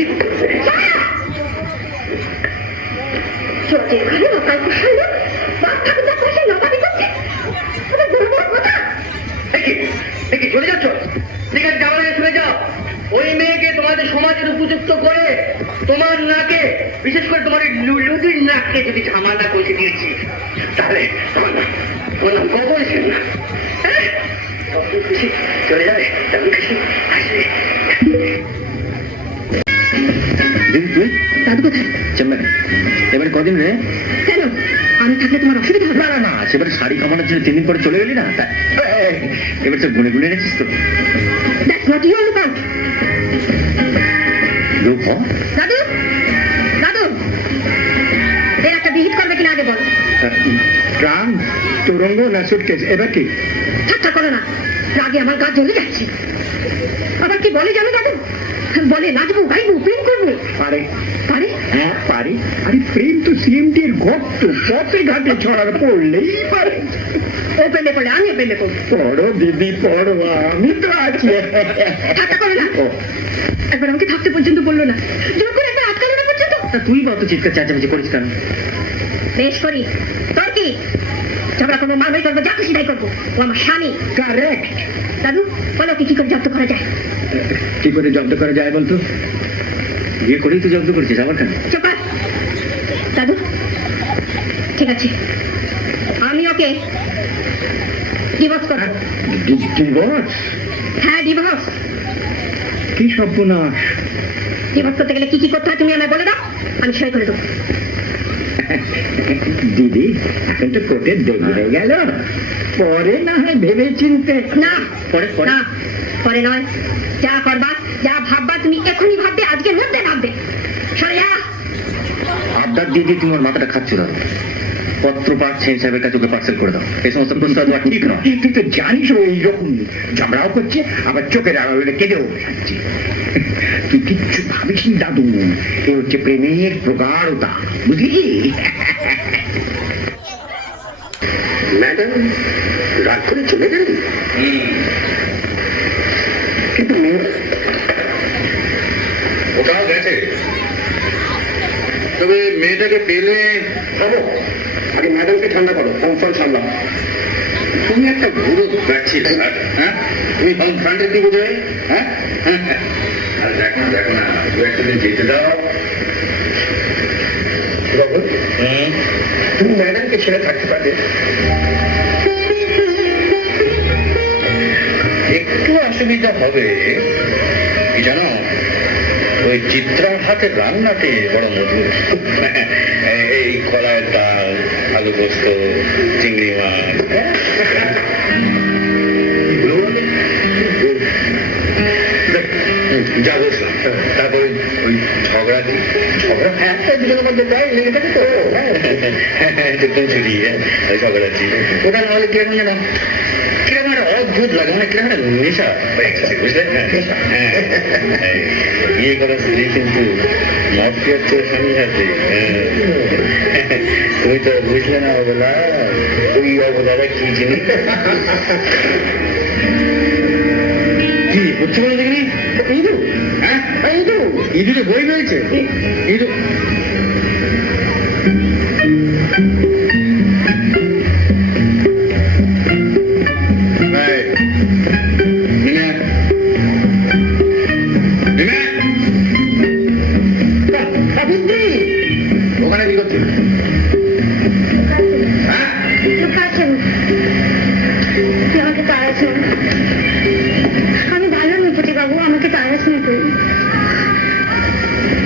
চলে যাচ্ছ। ঠিক আছে যাওয়ার আগে শুনে যাও, ওই মেয়েকে তোমাদের সমাজের উপযুক্ত করে তোমার নাকে, বিশেষ করে তোমার লুদির নাককে যদি ঝামানা করে দিয়েছি, তাহলে তোমার নাম কবর ছিল না। খুশি চলে যাবে, তেমন খুশি আসবে। দিদি তুই দাদু কোথায়? চেম্বারে। এবারে কদিন রে? কেন আমি থাকলে তোমার অসুবিধা হবে? না না না, সেবারে শাড়ি কামানোর জন্য 3 দিন পরে চলে গেলি না। এবার তো গুনে গুনে এনেছিস তো। That's not your look out. লোক দাদু দাদু এর একটা বিহিত করবে কিনা আগে বল। ট্রাম তোরঙ্গ না সুটকেস, এবার কি? ঠাট্টা করো না, রাগে আমার গা জ্বলে যাচ্ছে। আবার কি বলে জানো দাদু? বলে নাচবো গাইবো প্রেম করবো। পারে পারে? হ্যাঁ পারি। আরে প্রেম তো সিএমটির গর্ত, পথে ঘাটে ছড়ার পড়লেই পারে। ও প্রেমে পড়লে আমি প্রেমে করবো। পড়ো দিদি পড়ো, আমি তো আছি। ঠাট্টা করো না, একবার আমাকে থাকতে পর্যন্ত বললো না, জোর করে একবার আটকালো না পর্যন্ত। তুই কত চিৎকার চেঁচামেচি করিস কেন? বেশ করি, তোর কি? ঝগড়া করবো, মারমারি করবো, যা খুশি তাই করবো। ও আমার স্বামী। কারেক্ট। দাদু বলো কি করে জব্দ করা যায়? কি করে জব্দ করা যায় বলতো? বিয়ে করেই তুই জব্দ করেছিস আমার কেন? চুপ কর। দাদু ঠিক আছে, আমি ওকে ডিভোর্স করবো। ডিভোর্স? হ্যাঁ ডিভোর্স। কি সর্বনাশ! ডিভোর্স করতে গেলে কি কি করতে হয় তুমি আমায় বলে দাও, আমি সই করে দেবো। দিদি এখন তো কোর্টে দেরি হয়ে গেল, পরে না হয় ভেবে চিনতে। না পরে পরে না পরে নয়, যা করবা যা ভাববা তুমি এখনই ভাববে, আজকের মধ্যে ভাববে। সরে যা, আবদার দিয়ে দিয়ে তুমি ওর মাথাটা খাচ্ছ না। পত্র পাচ্ছে হিসাবের কাছে ওকে পার্সেল করে দাও। এই সমস্ত প্রস্তাব দেওয়া ঠিক নয়। তুই তো জানিস ও এইরকম ঝগড়াও করছে, আবার চোখের আড়ালে কেঁদেও যাচ্ছে। তুই কিচ্ছু ভাবিস নি দাদু, এ হচ্ছে প্রেমের প্রগাঢ়তা, বুঝলি? ম্যাডাম রাগ করে চলে গেলেন, কিন্তু ওটাও গেছে, তবে মেয়েটাকে পেলে হবো। আগে ম্যাডামকে ঠান্ডা করো, কমফর্ট সামলাও। তুমি একটা বুড়ো যাচ্ছি, হ্যাঁ? তুমি হোম ফ্রন্টের দিকে বোঝাই, হ্যাঁ? আর দেখো না, দেখো না, দু একটা দিন যেতে দাও। বাবু, তুমি ম্যাডামকে ছেড়ে থাকতে পারবে? একটু অসুবিধা হবে কি জানো, ওই চিত্রার হাতের রান্নাতে বড় মধুর। এই কলাইয়ের ডাল, আলু পোস্ত, চিংড়ি মাছ, যা বলছিলাম। তারপরে ওই ঝগড়াটি, ঝগড়া হ্যাঁ দুজনের মধ্যে প্রায় লেগে থাকে তো, একদম ছুটি, ওই ঝগড়াটি ওটা না হলে কিরকম যেন কিরকম একটা অদ্ভুত লাগে, মানে কিরকম একটা নেশা হয়ে গেছে, বুঝলে? হ্যাঁ, বিয়ে করার স্ত্রী কিন্তু মদ পিয়াচ্ছে স্বামী হাতে। তুমি তো বুঝলে না অবলা, ওই অবলারা কি জিনিস। কি হচ্ছে বলে দেখিনি? ইঁদু, হ্যাঁ ইঁদু, ইঁদুরে বই রয়েছে, ইঁদু। ওখানে কি করছে? হ্যাঁ লুকাচ্ছেন, তুই আমাকে তাড়াচ্ছেন। আমি ভালো নই বাবু, আমাকে তাড়াচ্ছেন তুই।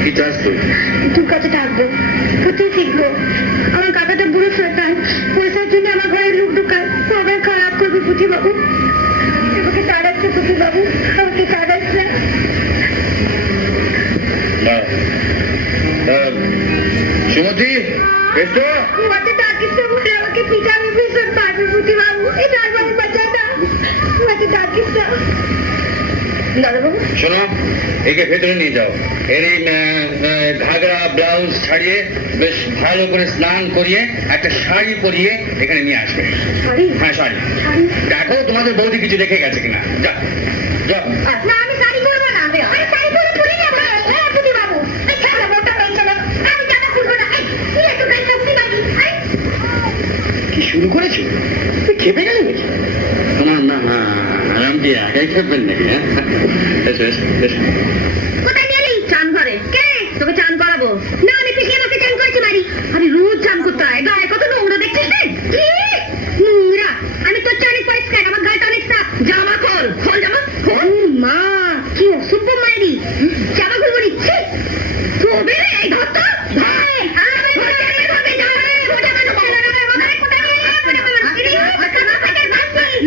কি চাস তুই? তোর কাছে ডাকবো, কোথায় শিখবো? আমার কাকাটা বুড়ো শয়তান, পয়সার জন্য আমার ঘরে লোক ঢুকায়, সবাই খারাপ করবে পুঁথি বাবু। আমাকে তাড়াচ্ছে পুঁথি বাবু, আমাকে তাড়াচ্ছে। সুমতি, এসো। আমাকে ডাকিস না বলে আমাকে পিটাবে, ভীষণ মারবে পুঁথি বাবু। এই দাদাবাবু বাচ্চাটা আমাকে ডাকিস না। দাদাবাবু শোনো, একে ভেতরে নিয়ে যাও। এর এই ঘাগরা ব্লাউজ ছাড়িয়ে বেশ ভালো করে স্নান করিয়ে একটা শাড়ি পরিয়ে এখানে নিয়ে আসবে। সরি হ্যাঁ শাড়ি। সরি। দেখো তোমাদের বৌদি কিছু দেখে গেছে কিনা। যা যা। না আমি শাড়ি পরবো না, আমি শাড়ি পরে পরে যাবো। হ্যাঁ পুঁথি বাবু, এই ছাড়া মোটা হয়েছে না, আমি জামা খুলবো না। কি এত গায়ে শক্তি বাড়ি? কি শুরু করেছো? তুই খেপে গেলি নাকি? না না, আরাম দিয়ে একাই খেলবেন নাকি? হ্যাঁ এসো এসো এসো। কোথায় গেলি? চান ঘরে। কে তোকে চান করাবো? না আমি পিছিয়ে মাকে চান করেছি বাড়ি। আরে রোজ চান করতে হয়, গায়ে কত নোংরা দেখছিস রে? কি নোংরা? আমি তোর চেয়ে অনেক পরিষ্কার, আমার গায়েটা অনেক সাফ। জামা খোল, খোল জামা খোল। মা কি অসভ্য মায়েরি, জামা খুলবো নিচ্ছি তবে এই ধরতো ভাই।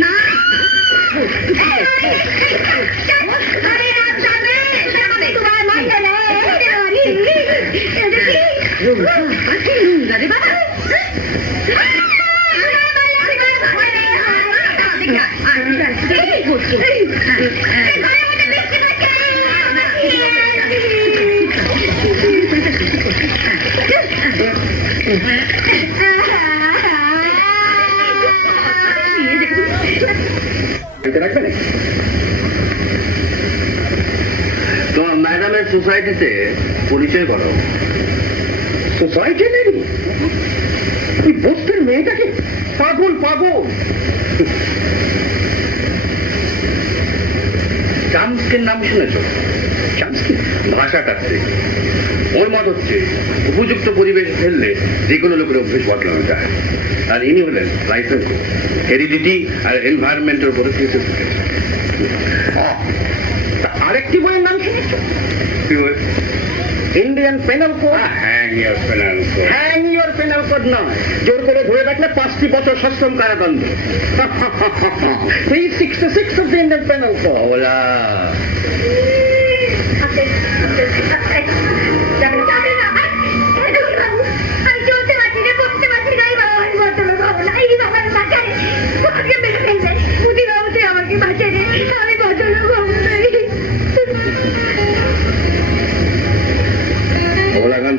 না রাখবে নাকি? তোমার ম্যাডামের সোসাইটিতে পরিচয় করো। সোসাইটি নেই? তুই বস্তির মেয়েটাকে? পাগল পাগল। চামস্কের নাম শুনেছ? চামস্কি? ভাষা কাটতে। ওর মত হচ্ছে উপযুক্ত পরিবেশে ফেললে যে কোনো লোকের অভ্যেস বদলানো যায়। আর ইনি হলেন লাইসেন্স, হেরিডিটি আর এনভায়রনমেন্টের উপরে থিসিস। আরেকটি বইয়ের নাম শুনেছ? কি বই? Indian penal code. Hang your penal code. Hang your penal code নয়, জোর করে ধরে রাখলে 5টি বছর সশ্রম কারাদণ্ড। 366 of the Indian penal code. ওলা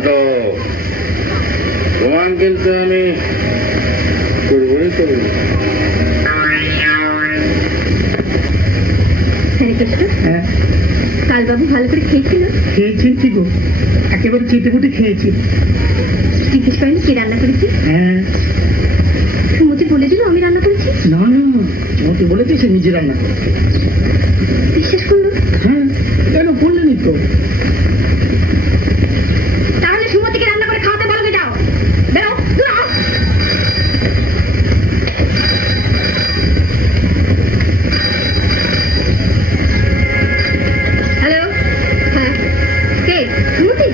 শান্ত, প্রমাণ কিন্তু আমি করবই করব। হরে কৃষ্ণ। হ্যাঁ, কালবাবু ভালো করে খেয়েছিল? খেয়েছি কি গো, একেবারে চেটে ফুটে খেয়েছি। জিজ্ঞেস করেনি কে রান্না করেছি? হ্যাঁ, সুমতি বলে দিল আমি রান্না করেছি। না না, তোমাকে বলেছি সে নিজে রান্না করে। বিশ্বাস করলো? হ্যাঁ, কেন বললেনি তো? তাহলে সুমতিকে রান্না করে খাওয়াতে বলো, যাও বেরো, দূর হও। হ্যালো, হ্যাঁ কে? সুমতি?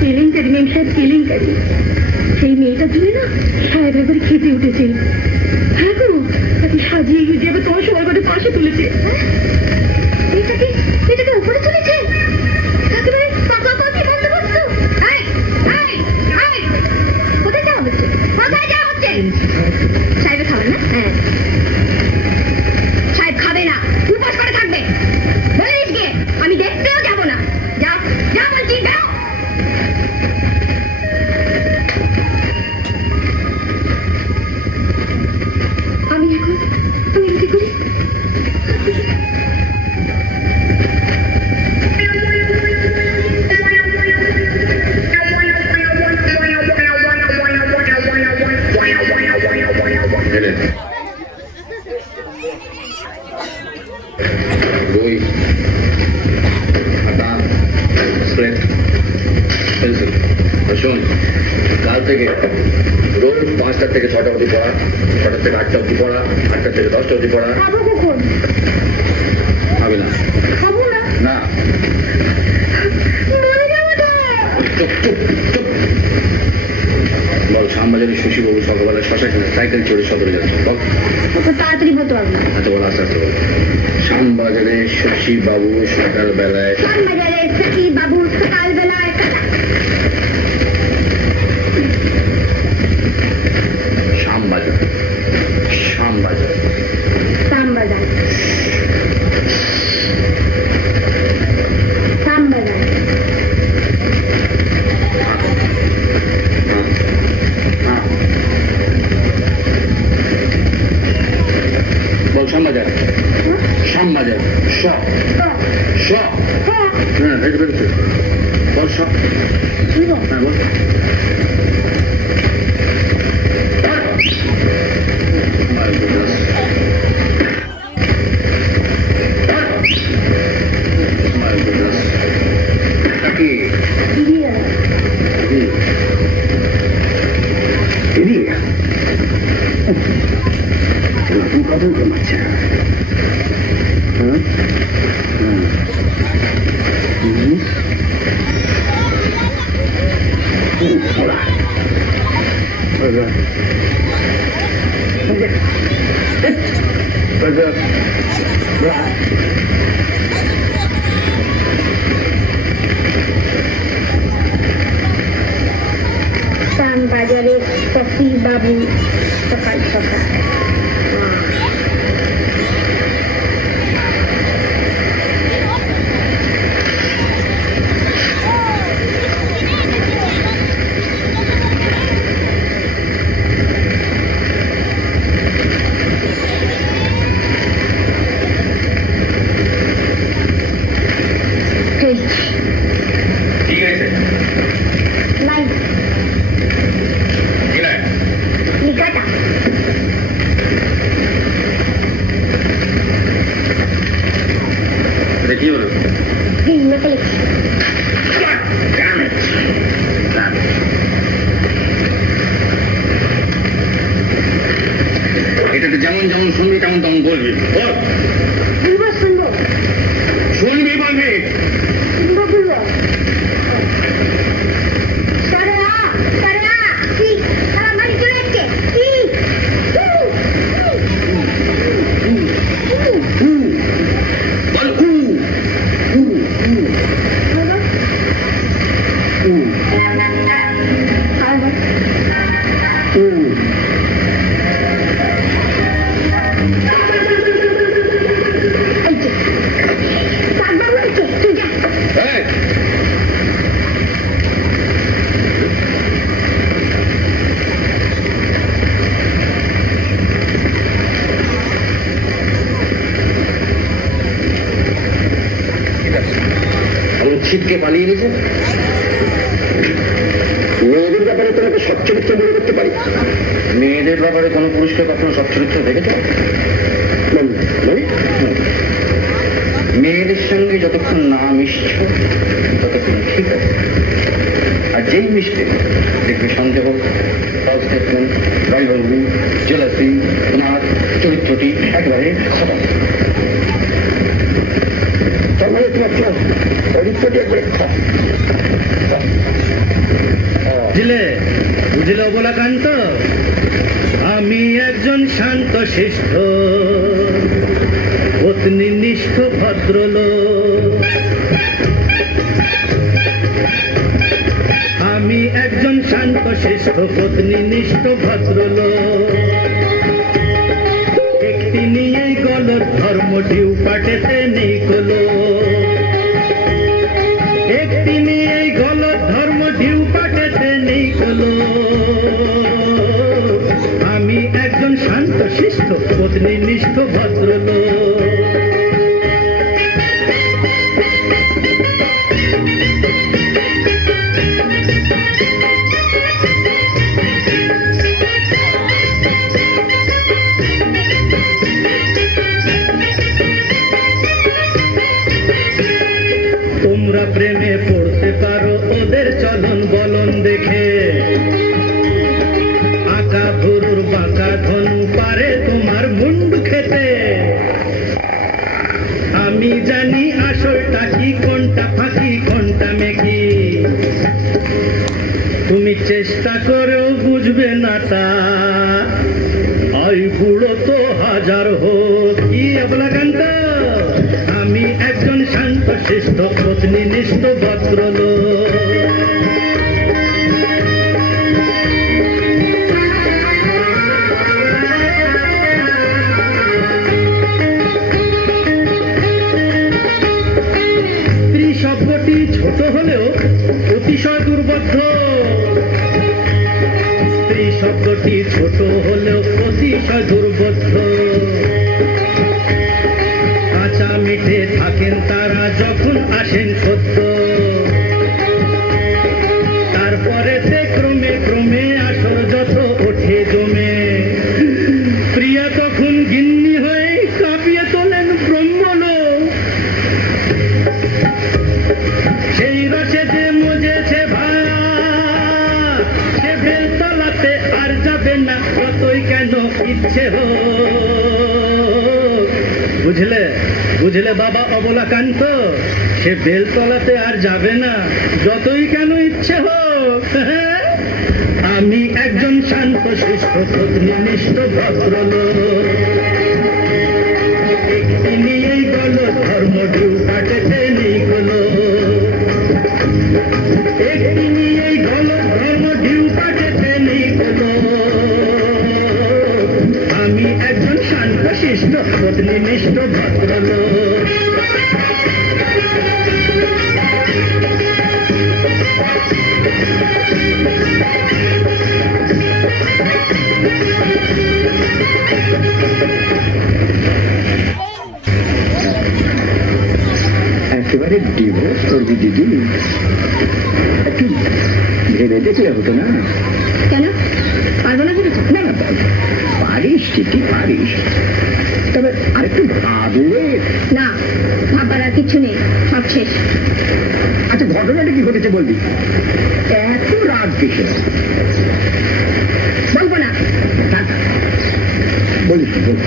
কেলেঙ্কারি মেম সাহেব, কেলেঙ্কারি। সেই মেয়েটার জন্য না সাহেব একবারে খেতে উঠেছে। হ্যাঁ গো, তাকে সাজিয়ে গুজিয়ে আবার তোমার সময় করে পাশে তুলেছে। এটাকে এটাকে উপরে তুলেছে, একেবারে পাকাপাকি বন্দোবস্ত। এই, এই, এই, কোথায় যাওয়া হচ্ছে? কোথায় যাওয়া হচ্ছে? সাহেবের খাবেন না? হ্যাঁ, সাহেব খাবে না, উপাস করে থাকবে। বলিস গিয়ে আমি দেখতেও যাবো না। যাও, যাও বলছি, যাও। আমি কি করি? এলেন বই, খাতা, স্লেট, পেন্সিল। শোন, কাল থেকে রোজ 5টা থেকে 6টা অবধি পড়া, 6টা থেকে 8টা অবধি পড়া, 8টা থেকে 10টা অবধি পড়া। খাবো কখন? হবে না? খাবো না, না, মরে যাবো তো। চুপ চুপ চুপ। বল, শ্যামবাজারের শশীবাবু সকালবেলা শশা কিনে সাইকেল চড়ে সদরে যাচ্ছে। বল। অত তাড়াতাড়ি বলতে পারবো না। আচ্ছা বল, আস্তে আস্তে বল। শ্যামবাজারে শশীবাবু সকালবেলায় শ্যামবাজারে সখী বাবু সকালবেলায় শ্যামবাজার, শ্যামবাজার, শ্যামবাজার, শ্যামবাজার। বল শ্যামবাজার, শ্যামবাজার, শ শ। হ্যাঁ, এটা বেরোচ্ছে। বল শ। হ্যাঁ বল। My goodness. My goodness. এটা কি? কি? এদিকে নতুন কদম কমাচ্ছে। হ্যাঁ, ওরা ওরা শ্যামবাজারে সখী বাবু সকাল সকাল। ঠিক আছে। নাই, কি নাই? মেয়েদের ব্যাপারে তোমাকে সচ্চরিত্র মনে করতে পারি। মেয়েদের ব্যাপারে কোনো পুরুষকে কখনো সচ্চরিত্র দেখেছ? মানে মেয়েদের সঙ্গে যতক্ষণ না মিশছ ততক্ষণ ঠিক আছে, আর যেই মিশতে দেখবে সন্দেহ, ফলস স্টেটমেন্ট, রাইভালরি, জেলাসি, তোমার চরিত্রটি একেবারে খতম। তার মানে তোমার চরিত্রটি একবারে বুঝলে বুঝলে অবলাকান্ত, আমি একজন শান্ত শিষ্ট পত্নীনিষ্ঠ ভদ্রলোক। আমি একজন শান্ত শিষ্ট পত্নীনিষ্ঠ ভদ্রলোক। একটি নিয়েই গলত ধর্ম ঢিউ পাটেতে নেই কলো। একটি নিয়েই গলত ধর্ম ঢিউ পাটেতে নেই কলো। আমি একজন শান্ত শিষ্ট পত্নীনিষ্ঠ ভদ্রলোক। তোমরা প্রেমে পড়তে পারো ওদের চলন বলন দেখে। আঁকা ভুরুর বাঁকা ধন পারে তোমার মুন্ডু খেতে। আমি জানি আসলটা কি, কোনটা ফাঁকি কোনটা মেকি। তুমি চেষ্টা করেও বুঝবে না তা। আই বুড়ো তো হাজার হোক। কি অবলাকান্ত, আমি একজন শান্ত শিষ্ট পত্নীনিষ্ঠ ভদ্রলোক। স্ত্রী শব্দটি ছোট হলেও অতিশয় দুর্বোধ্য। স্ত্রী শব্দটি ছোট হলেও অতিশয় দুর্বোধ্য। কাঁচা মিঠে থাকেন তারা যখন আসেন সত্য। তারপরেতে ক্রমে ক্রমে আসর যত ওঠে জমে। প্রিয়া তখন গিন্নি হয়ে কাঁপিয়ে তোলেন ব্রহ্মলোক। সেই রসে যে মজেছে ভাত, সে বেলতলাতে আর যাবে না যতই কেন ইচ্ছে হোক। বুঝলে বুঝলে বাবা অবলাকান্ত, সে বেলতলাতে আর যাবে না যতই কেন ইচ্ছে হোক। আমি একজন শান্ত শিষ্ট পত্নীনিষ্ঠ ভদ্রলোক। একটি নিয়েই গলো ধর্ম ঢিউ পাটেতে নেই গলো। একটি নিয়েই গলো ধর্ম ঢিউ পাটেতে নেই গলো। আমি একজন শান্ত শিষ্ট পত্নীনিষ্ঠ ভদ্রলোক। একেবারে ডিভোর্স করবি দিদি? একটু ভেবে দেখলে হতো না? কেন পারবো না ভেবেছো? না না, পারিস, ঠিকই পারিস, তবে আরেকটু ভাবলে। না, ভাববার আর কিছু নেই, সব শেষ। আচ্ছা, ঘটনাটা কি ঘটেছে বলবি? এত রাগ কিসে? বলবো না। বলিস বল।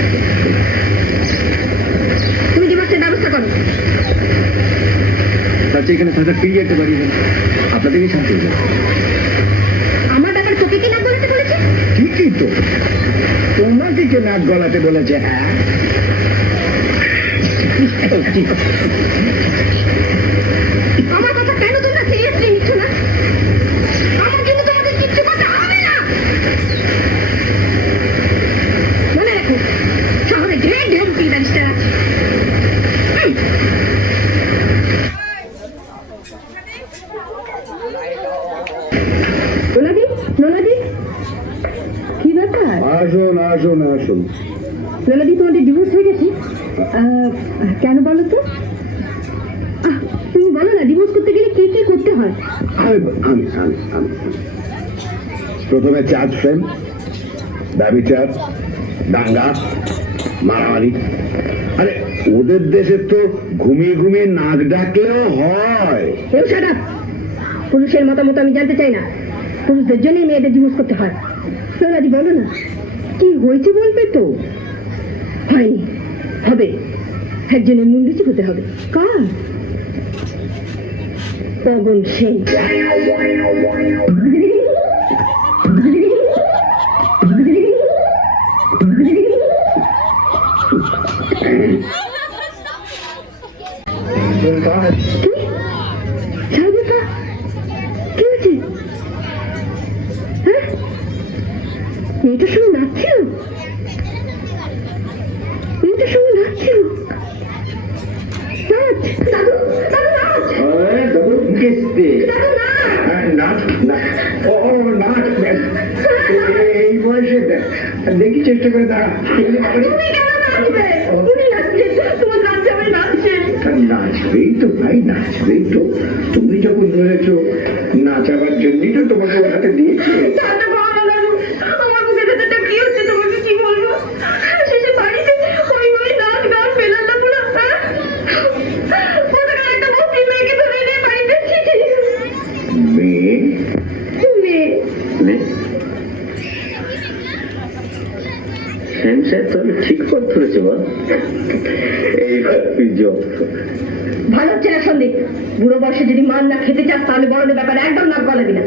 তুমি ডিভোর্সের ব্যবস্থা করো। আচ্ছা, এখানে থাকা ফিরিয়ে একটা বাড়ি দেন, আপনাদেরই শান্তি হয়ে যাবে। আমার ব্যাপার তোকে কি না বলতে বলেছে? ঠিকই তো, তোমাকে কে নাক গলাতে বলেছে? হ্যাঁ, আমার কথা কেন তোমরা সিরিয়াসলি নিচ্ছ না? আমার জন্য তোমাদের কিচ্ছু করতে হবে না। মনে রাখো, শহরে ঢের ঢের উকিল ব্যারিস্টার আছে। নোলাদি, নোলাদি, কি ব্যাপার? আসুন আসুন আসুন। নোলাদি, তোমাদের ডিভোর্স হয়ে গেছে? কেন বলো তো? তুমি বলো না, ডিভোর্স করতে গেলে কি কি করতে হয়? আমি প্রথমে চাঁদ ফ্রেম, ব্যভিচার, দাঙ্গা, মারামারি। আরে ওদের দেশে তো ঘুমিয়ে ঘুমিয়ে নাক ডাকলেও হয়। পুরুষের মতামত আমি জানতে চাই না। পুরুষদের জন্যই মেয়েদের ডিভোর্স করতে হয়। রাজি বলো না কি হয়েছে, বলবে তো। হয়নি, হবে। একজনের মূল্য চুকাতে হবে। কার? পবন সেন। মেয়েটার সঙ্গে নাচছিল, মেয়েটার সঙ্গে নাচছিল। নাচ, দাদু, দাদু নাচ, দাদু নাচ। এই বয়সে দেখি চেষ্টা করে দাঁড়া। নাচবেই তো ভাই, নাচবেই তো। তুমি যখন বলেছ নাচাবার জন্যই তো তোমাকে ওর হাতে দিয়েছে। ঠিক করে ধরেছে বল। ভালো চেনা সন্দীপ, বুড়ো বয়সে যদি মান না খেতে চাস তাহলে বড়দের ব্যাপারে একদম নাক গলাবি না।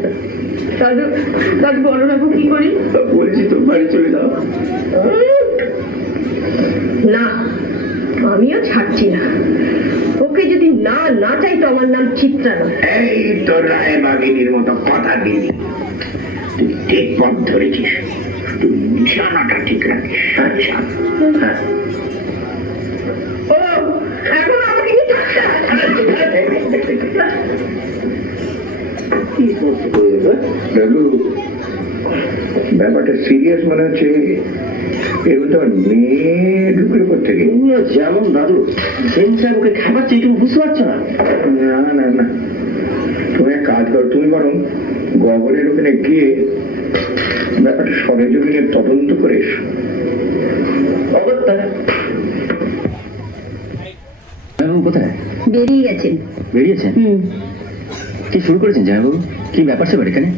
দাদু, দাদু বলো না কি করি? বলেছি তোর বাড়ি চলে যাও। না, আমিও ছাড়ছি না। ওকে যদি না না চাই তো আমার নাম চিত্রা নয়। এই তোর রায় বাগিনীর মতো কথা দিলি, তুই ঠিক পথ ধরেছিস। তুই নিশানাটা ঠিক রাখিস। আচ্ছা, হ্যাঁ। ও এখন আমাকে কি দাদু, ব্যাপারটা সিরিয়াস মনে হচ্ছে। এগুলো তো মেয়ে ঢুকের উপর থেকে যেমন দাদু সেন সাহেব ওকে খাবাচ্ছে, একটু বুঝতে পারছো না? না না না, তুমি এক কাজ করো, তুমি বরং গগনের ওখানে গিয়ে ব্যাপারটা সরেজমিনে তদন্ত করে এসো। কোথায় বেরিয়ে গেছেন? বেরিয়েছেন? কি শুরু করেছেন জামাইবাবু? কি ব্যাপার স্যাপার এখানে?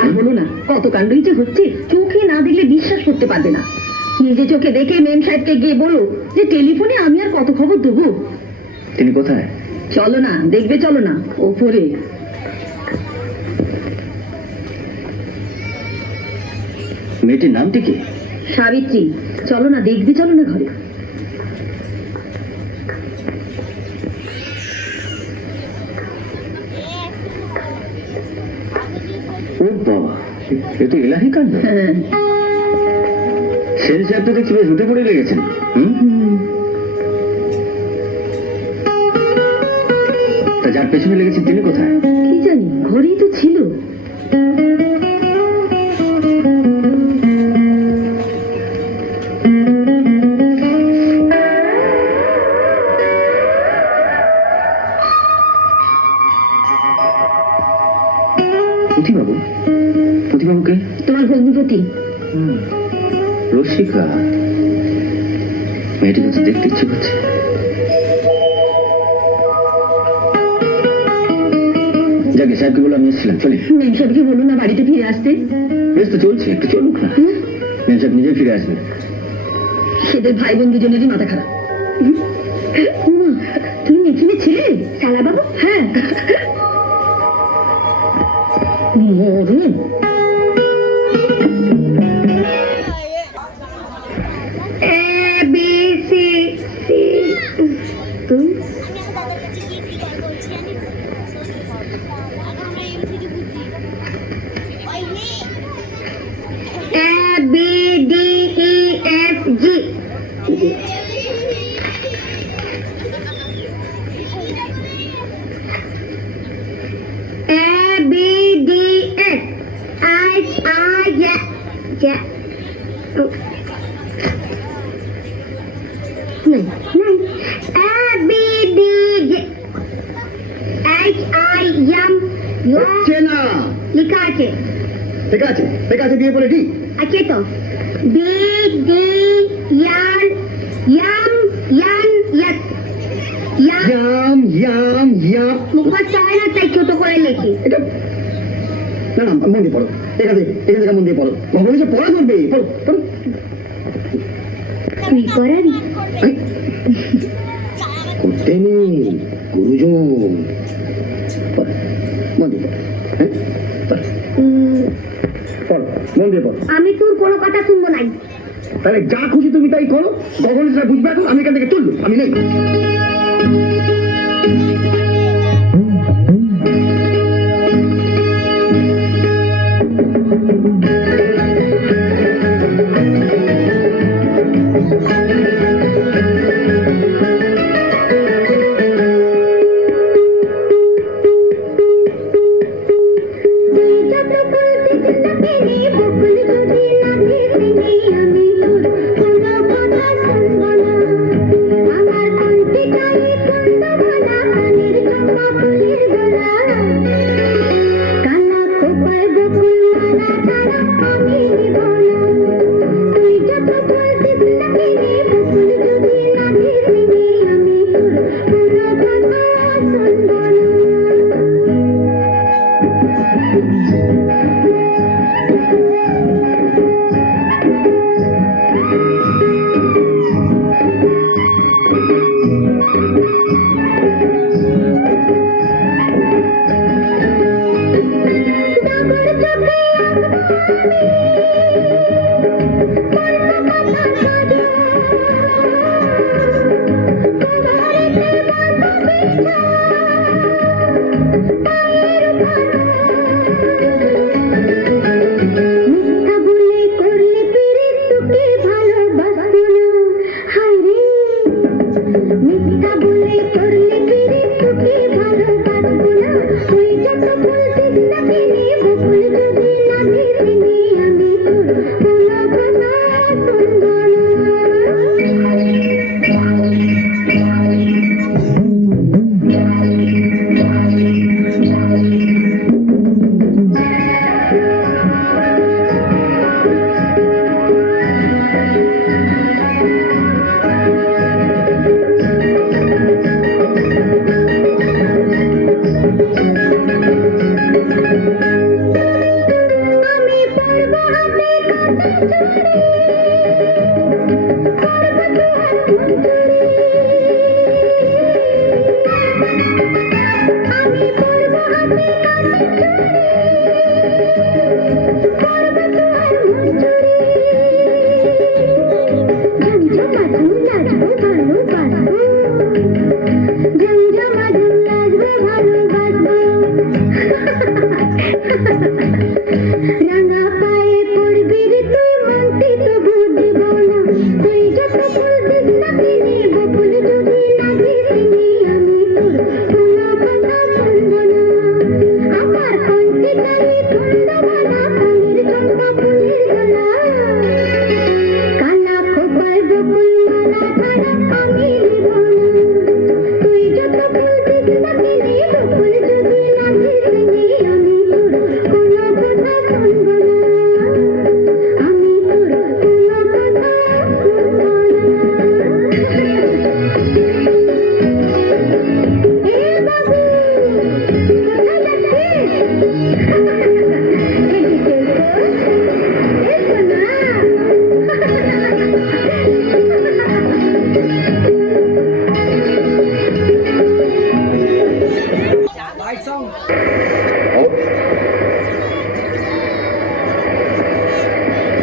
আর বলো না, কত কাণ্ডই যে হচ্ছে। চোখে না দেখলে বিশ্বাস করতে পারবে না। নিজে চোখে দেখে মেম সাহেবকে গিয়ে বলো যে টেলিফোনে আমি আর কত খবর দেবো। তিনি কোথায়? চলো না, দেখবে, চলো না। ওপরে। মেয়েটির নামটি কি? সাবিত্রী। চলো না, দেখবে, চলো না ঘরে। ও বাবা, এ তো এলাহি কাণ্ড। সেন সাহেব তো দেখছি বেশ উঠে পড়ে লেগেছেন। তা যার পেছনে লেগেছেন তিনি কোথায়? কি জানি, ঘরেই তো ছিল। পুঁথিবাবু? পুঁথিবাবুকে? তোমার ভগ্নিপতি। রসিকা মেয়েটিকে তো দেখতে ইচ্ছে করছে। যাকে সাহেবকে বলে আমি এসেছিলাম, চলি। মেম সাহেবকে বলো না বাড়িতে ফিরে আসতে। বেশ তো চলছে, একটু চলুক না। মেম সাহেব নিজেই ফিরে আসবে। সেদের ভাই বোন দুজনেরই মাথা খারাপ। তুমি মিছিলে ছিলে শালা বাবু? হ্যাঁ, মরুন। হচ্ছে না, লিখা আছে। শেখা আছে বিয়ে পরে ঠিক আছে তো বিগ ডি ইয়ান ইয়াম ইয়ান ইয়াত ইয়াম ইয়াম মুখস্থ হয় না তাই ছোট করে লেখি এটা না মন দিয়ে পড়ো এখান থেকে মন দিয়ে পড়ো ভগবান যে পড়া করবে পড়ো তুই করাবি করতে নেই গুরুজন মন দিয়ে পড়ো মন দিয়ে পড়ো আমি তোর কোনো কথা শুনবো না তাহলে যা খুশি তুমি তাই করো ভগবান সেটা বুঝবে এখন আমি এখান থেকে চললো আমি নেই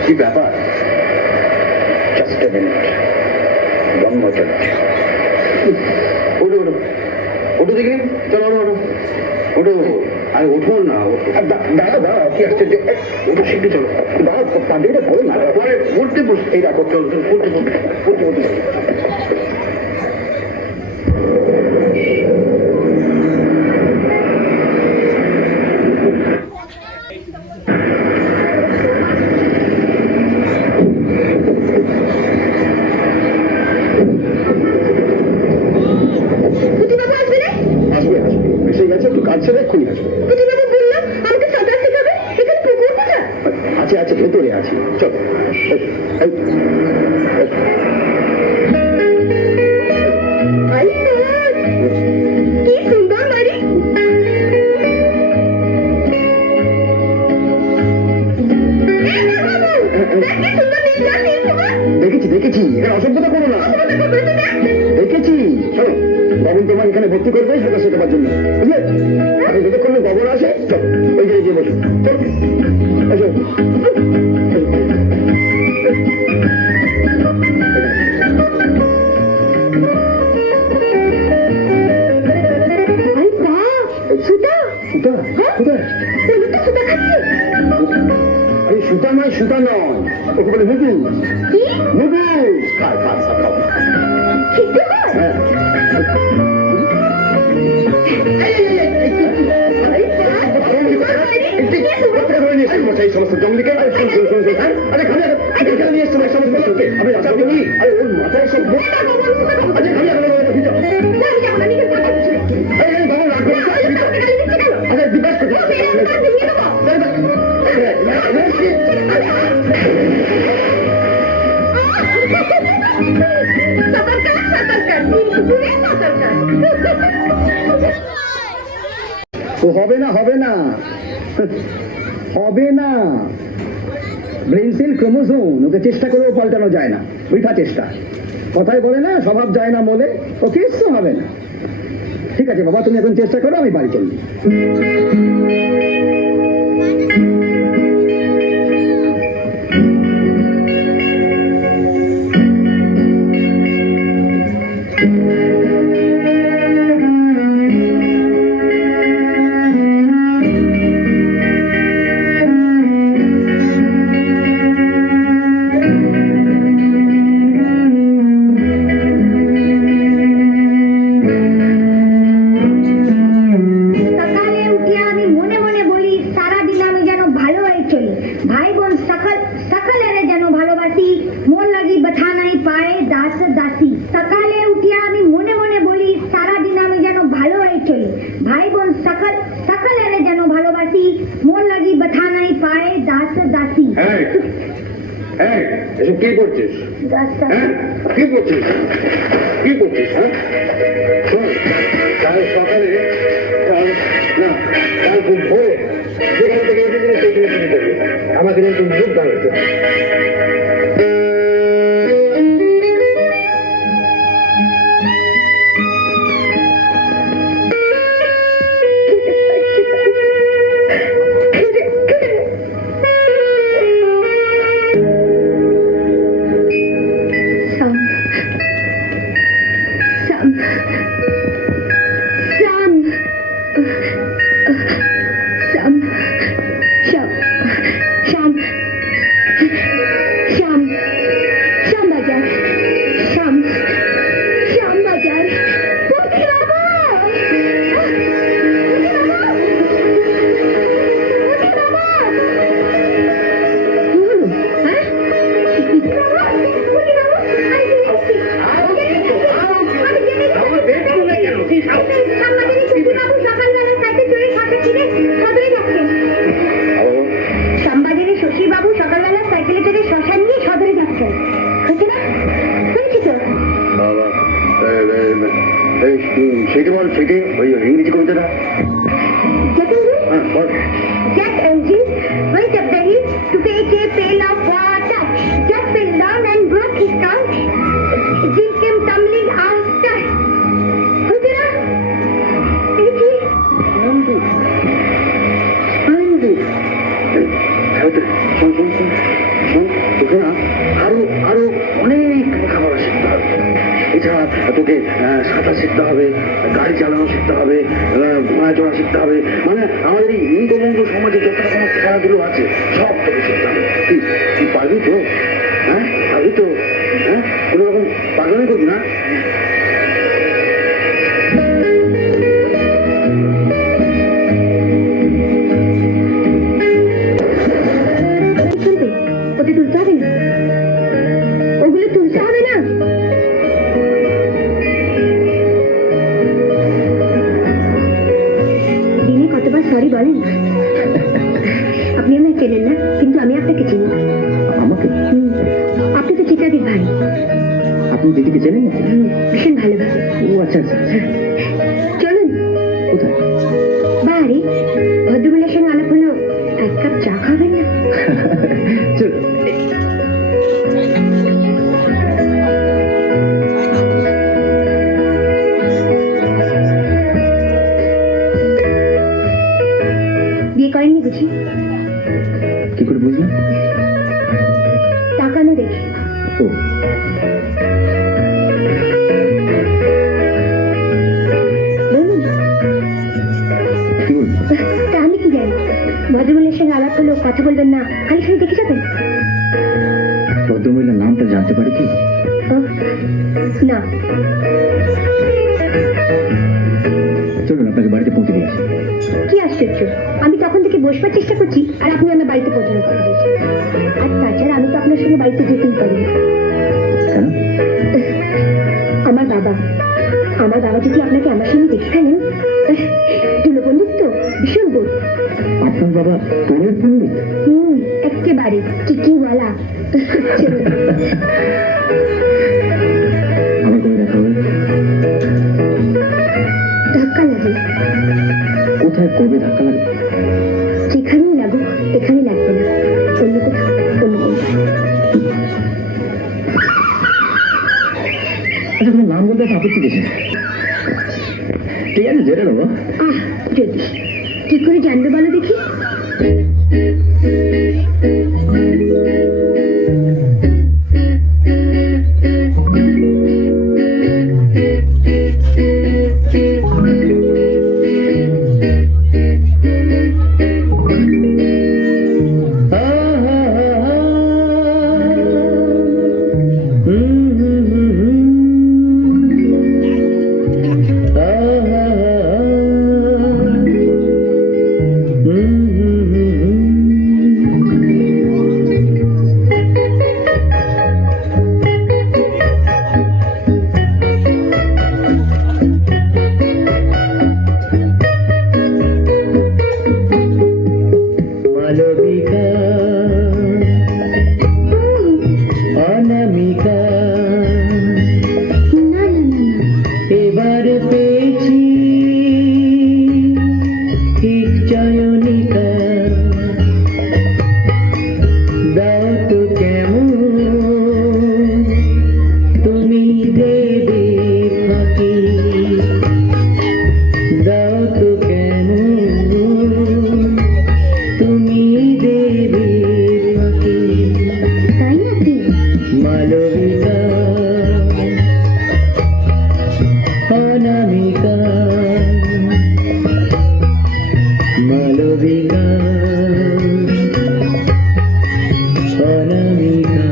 কি ব্যাপার just a minute one more touch ওঠো দেখি চলো ওঠো আরে ওঠো না দাঁড়াও কি আসছে ওটা শিখতে চলো দাঁড়াও পান্ডিটা বলো না পরে পড়তে বসে এই রাখো চলো পড়তে আছে আছে ভেতরে আছে, চল। এই, এই, কি সুন্দর বাড়ি। দেখেছি দেখেছি, এখানে অসভ্যতা করো না। দেখেছি, চলো বাবন তোমার এখানে ভর্তি করবে সেটা শেখাবার জন্য, বুঝলে? আপনি যতক্ষণ বাবন আসে, চল ওই যে গিয়ে বসো, চল এসো। সুতা সুতা কোথায়? সুতা খাচ্ছে। আরে সুতা নয়, সুতা নয়, ওকে বলে নুডলস। কি নুডলস খায়, খায়, খাও। খেতে হয়? হ্যাঁ। এই সমস্ত জঙ্গলিকে আরে খালি এখানে নিয়ে এসছো সমস্ত লোককে আমি আরে ওর মাথায় সব আরে খালি এই বাবু রাখো আরে বিকাশ ও হবে না হবে না হবে না, ব্রেন সেল ক্রোমোজোম, ওকে চেষ্টা করেও পাল্টানো যায় না, বৃথা চেষ্টা। কথায় বলে না স্বভাব যায় না বলে, ও কিচ্ছু হবে না। ঠিক আছে বাবা, তুমি এখন চেষ্টা করো, আমি বাড়ি চলবো। সকালে উঠে আমি মনে মনে বলি সারাদিন আমি যেন ভালো হয়ে চলি, ভাই বোন সকালে যেন ভালোবাসি, মন লাগি ব্যথা নাই পায়ে দাস দাসী। সকালে উঠে আমি মনে মনে বলি সারাদিন আমি যেন ভালো হয়ে চলি, ভাই বোন সকালে যেন ভালোবাসি, মন লাগি ব্যথা নাই পায়ে দাস দাসী। এসব কি করছিস? হ্যাঁ কি করছিস? কি করছিস? হ্যাঁ শোন, কাল সকালে কাল খুব ভোরে যেখান থেকে এসেছিস সেখানে তুমি যাবে, আমাকে নিয়ে তুমি খুব দাঁড়াচ্ছে। শ্যামবাজারে শশীবাবু সকালবেলা সাইকেলে চড়ে শ্মশান নিয়ে সদরে যাচ্ছেন, হচ্ছে না? শুনেছি তো। সেটা বল, সেটি ওই ইংরেজি কবিতাটা। Jack engine went up the hill to fetch a pail of water. Jack fell down and broke his tongue. Jim came tumbling after. হচ্ছে না? দেখেছি? তোকে না আরো অনেক খাবার শিখতে হবে। এছাড়া তোকে সাঁতার শিখতে হবে, গাড়ি চালানো শিখতে হবে, ঘোড়া চড়া শিখতে হবে, মানে আমাদের এই হিন্দু সমাজে যত রকম খেলাধুলো আছে সব তোকে শিখতে হবে। তুই পারবি তো? হ্যাঁ পারবি তো? হ্যাঁ কোনো রকম পাগলামি করবি না। শুনবে, ওকে তুলতে হবে না, ওগুলো তুলতে হবে না। দিনে কতবার সরি বলেন? আপনি আমায় চেনেন না? কিন্তু আমি আপনাকে চিনি। আমাকে? আপনি তো চিত্রাদির ভাই। আপনি দিদিকে চেনেন? ভীষণ ভালোভাবে। ও আচ্ছা আচ্ছা। চলুন। কোথায়? বাড়ি। ভদ্রমহিলার সঙ্গে আলাপ হলো, এক কাপ চা খাবেন না? চল। বিয়ে করেননি বুঝি? কি করে বুঝলেন? তাকানো দেখি। ও বলুন। কি বলবো? তা আমি কি জানি? ভদ্রমহিলার সঙ্গে আলাপ হলো, কথা বলবেন না, খালি খালি দেখে যাবেন? ভদ্রমহিলার নামটা জানতে পারি কি? ও, না। চলুন আপনাকে বাড়িতে পৌঁছে দিয়ে আসি। কি আশ্চর্য, আমি তখন থেকে বসবার চেষ্টা করছি আর আপনি আমার বাড়িতে পৌঁছানোর কথা বলছেন। আর তাছাড়া আমি তো আপনার সঙ্গে বাড়িতে যেতেই পারি না। কেন? আমার বাবা যদি আপনাকে আমার সঙ্গে দেখে ফেলেন, তুলো পণ্ডিত তো ভীষণ বোধ। আপনার বাবা তোরের পণ্ডিত? একেবারে টিকিওয়ালা। আমার করে দেখা হবে। ধাক্কা লাগে। কোথায় করবে ধাক্কা লাগে? যেখানেই লাগুক, এখানে লাগবে না, অন্য কোথাও, অন্য কোথাও। আচ্ছা তোমার নাম বলতে একটা আপত্তি গেছে। ঠিক আছে জেনে নেবো। যদি কি করে জানবে বলো দেখি? মালবিকা অনামিকা না না না না, এবার পেয়েছি ঠিক চয়নিকা দাও তো কেমন তুমি দেবে ফাঁকি দাও তো কেমন তুমি দেবে ফাঁকি তাই নাকি? মালবিকা অনামিকা মালবিকা অনামিকা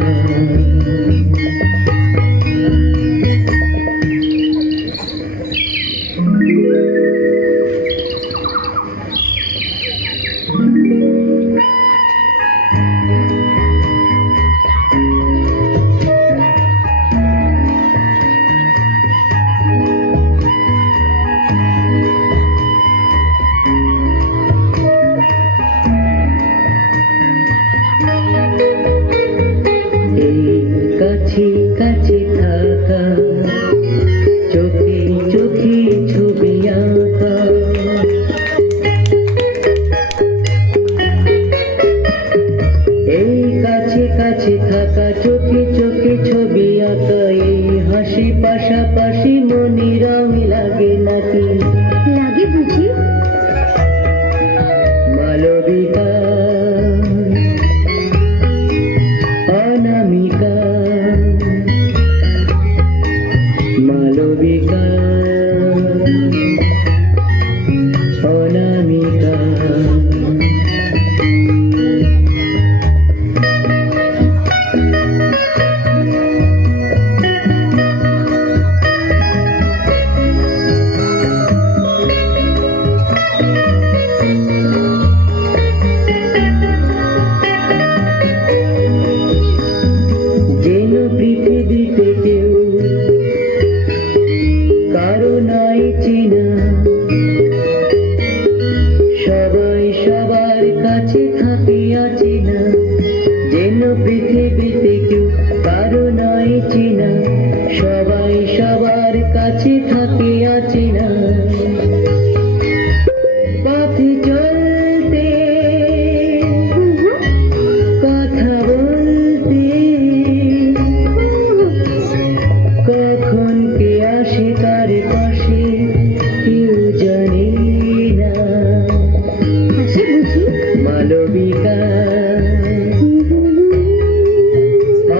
মালবিকা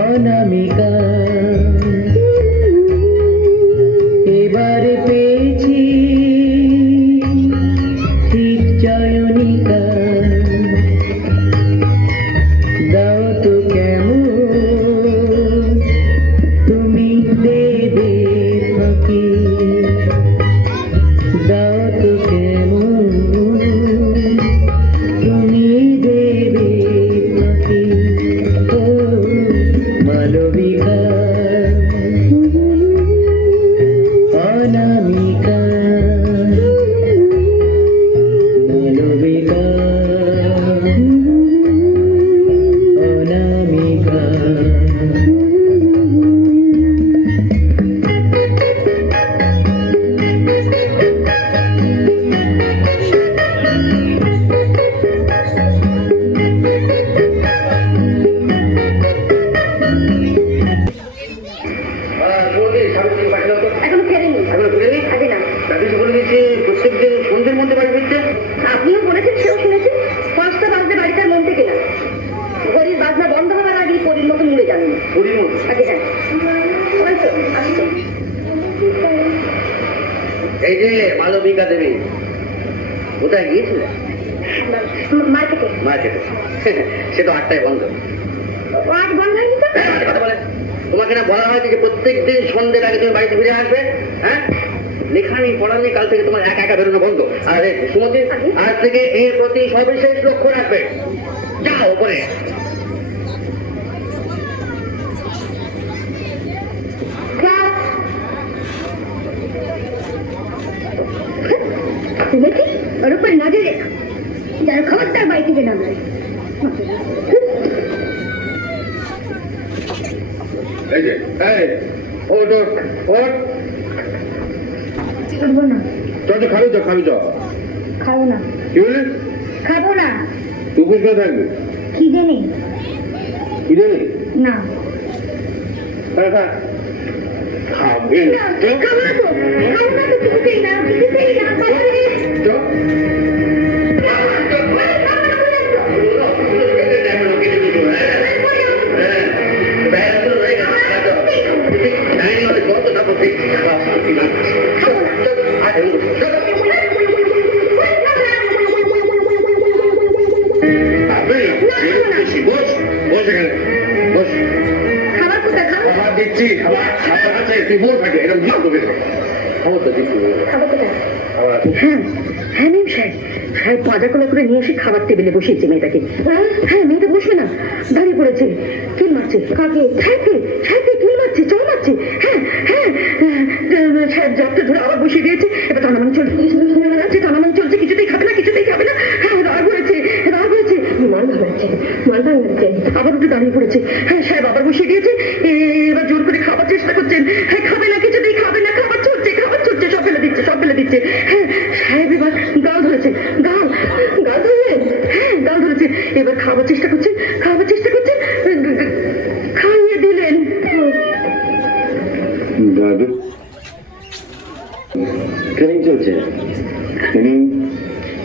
অনামিকা এবারে পেয়েছি ঠিক চয়নিকা দাও তো কেমন তুমি দেবে ফাঁকি দাও তো কেমন তুমি দেবে ফাঁকি ও মালবিকা অনামিকা মালবিকা অনামিকা এখনো ফেরেনি আগে না। প্রত্যেকদিন সন্ধ্যের মধ্যে বাড়ি ফিরতে আপনিও বলেছেন, সেও শুনেছি। 5টা বাজতে বাড়িটার মন থেকে না, ঘড়ির বাজনা বন্ধ হওয়ার আগেই পরীর মতো মুড়ে যাবেন। আগে যান, ওই তো আসছে। এই যে মালবিকা দেবী কোথায় গিয়েছিল? মার্কেটে। মার্কেটে। সে তো 8টায় বন্ধ। ও আজ বন্ধ হয়নি তো? কথা বলে তোমাকে না বলা হয়েছে যে প্রত্যেকদিন সন্ধ্যের আগে তুমি বাড়িতে ফিরে আসবে? হ্যাঁ, লেখা নেই পড়া নেই, কাল থেকে তোমার একা একা বেরোনো বন্ধ। আর সুমতি আজ থেকে এর প্রতি সবিশেষ লক্ষ্য রাখবে। যাও ওপরে। ক্লাস। শুনেছি ওর উপর নজর রেখো, যার খবরদার বাড়ি থেকে নামবে। এই যে এই ওট ওট ওট উঠবো না, চল খাবি তো খাবো না, কি বলে খাবো না। তুই বুঝতে থাকবি খিদে নেই। কি জানি না খাবে না, খাবো না তো, খাবো না তো, কিছুতেই না, কিছুতেই না, বাবারে। খাবার কোথায়? খাবো দিচ্ছি খাবার আছে তুই বোর থাকে এরকম ভালো করবে খবর তো দিচ্ছি খাবার কোথায়? খাবার আছে হ্যাঁ ম্যাম সাহেব, সাহেব পাজা কোলা করে নিয়ে এসে খাবার টেবিলে বসিয়েছে মেয়েটাকে। হ্যাঁ মেয়েটা বসবে না, দাঁড়িয়ে পড়েছে। কিল মারছে কাকে? সাহেবকে। সাহেবকে কিল মারছে, চল মারছে। হ্যাঁ সাহেব জবটা ধরে আবার বসিয়ে দিয়েছে। এবার টানামানি চলছে, কিছুতেই খাবে না। হ্যাঁ রাগ হয়েছে। মাল ভাঙাচ্ছে। আবার উঠে দাঁড়িয়ে পড়েছে। হ্যাঁ সাহেব আবার বসিয়ে দিয়েছে। এবার জোর করে খাবার চেষ্টা করছেন। হ্যাঁ খাবে না, কিছুতেই খাবে না। খাবার চলছে, সব ফেলে দিচ্ছে। হ্যাঁ সাহেব এবার গাল ধরেছে। গাল ধরেছে। এবার খাওয়ার চেষ্টা করছে। খাইয়ে দিলেন। দাদু ট্রেনিং চলছে।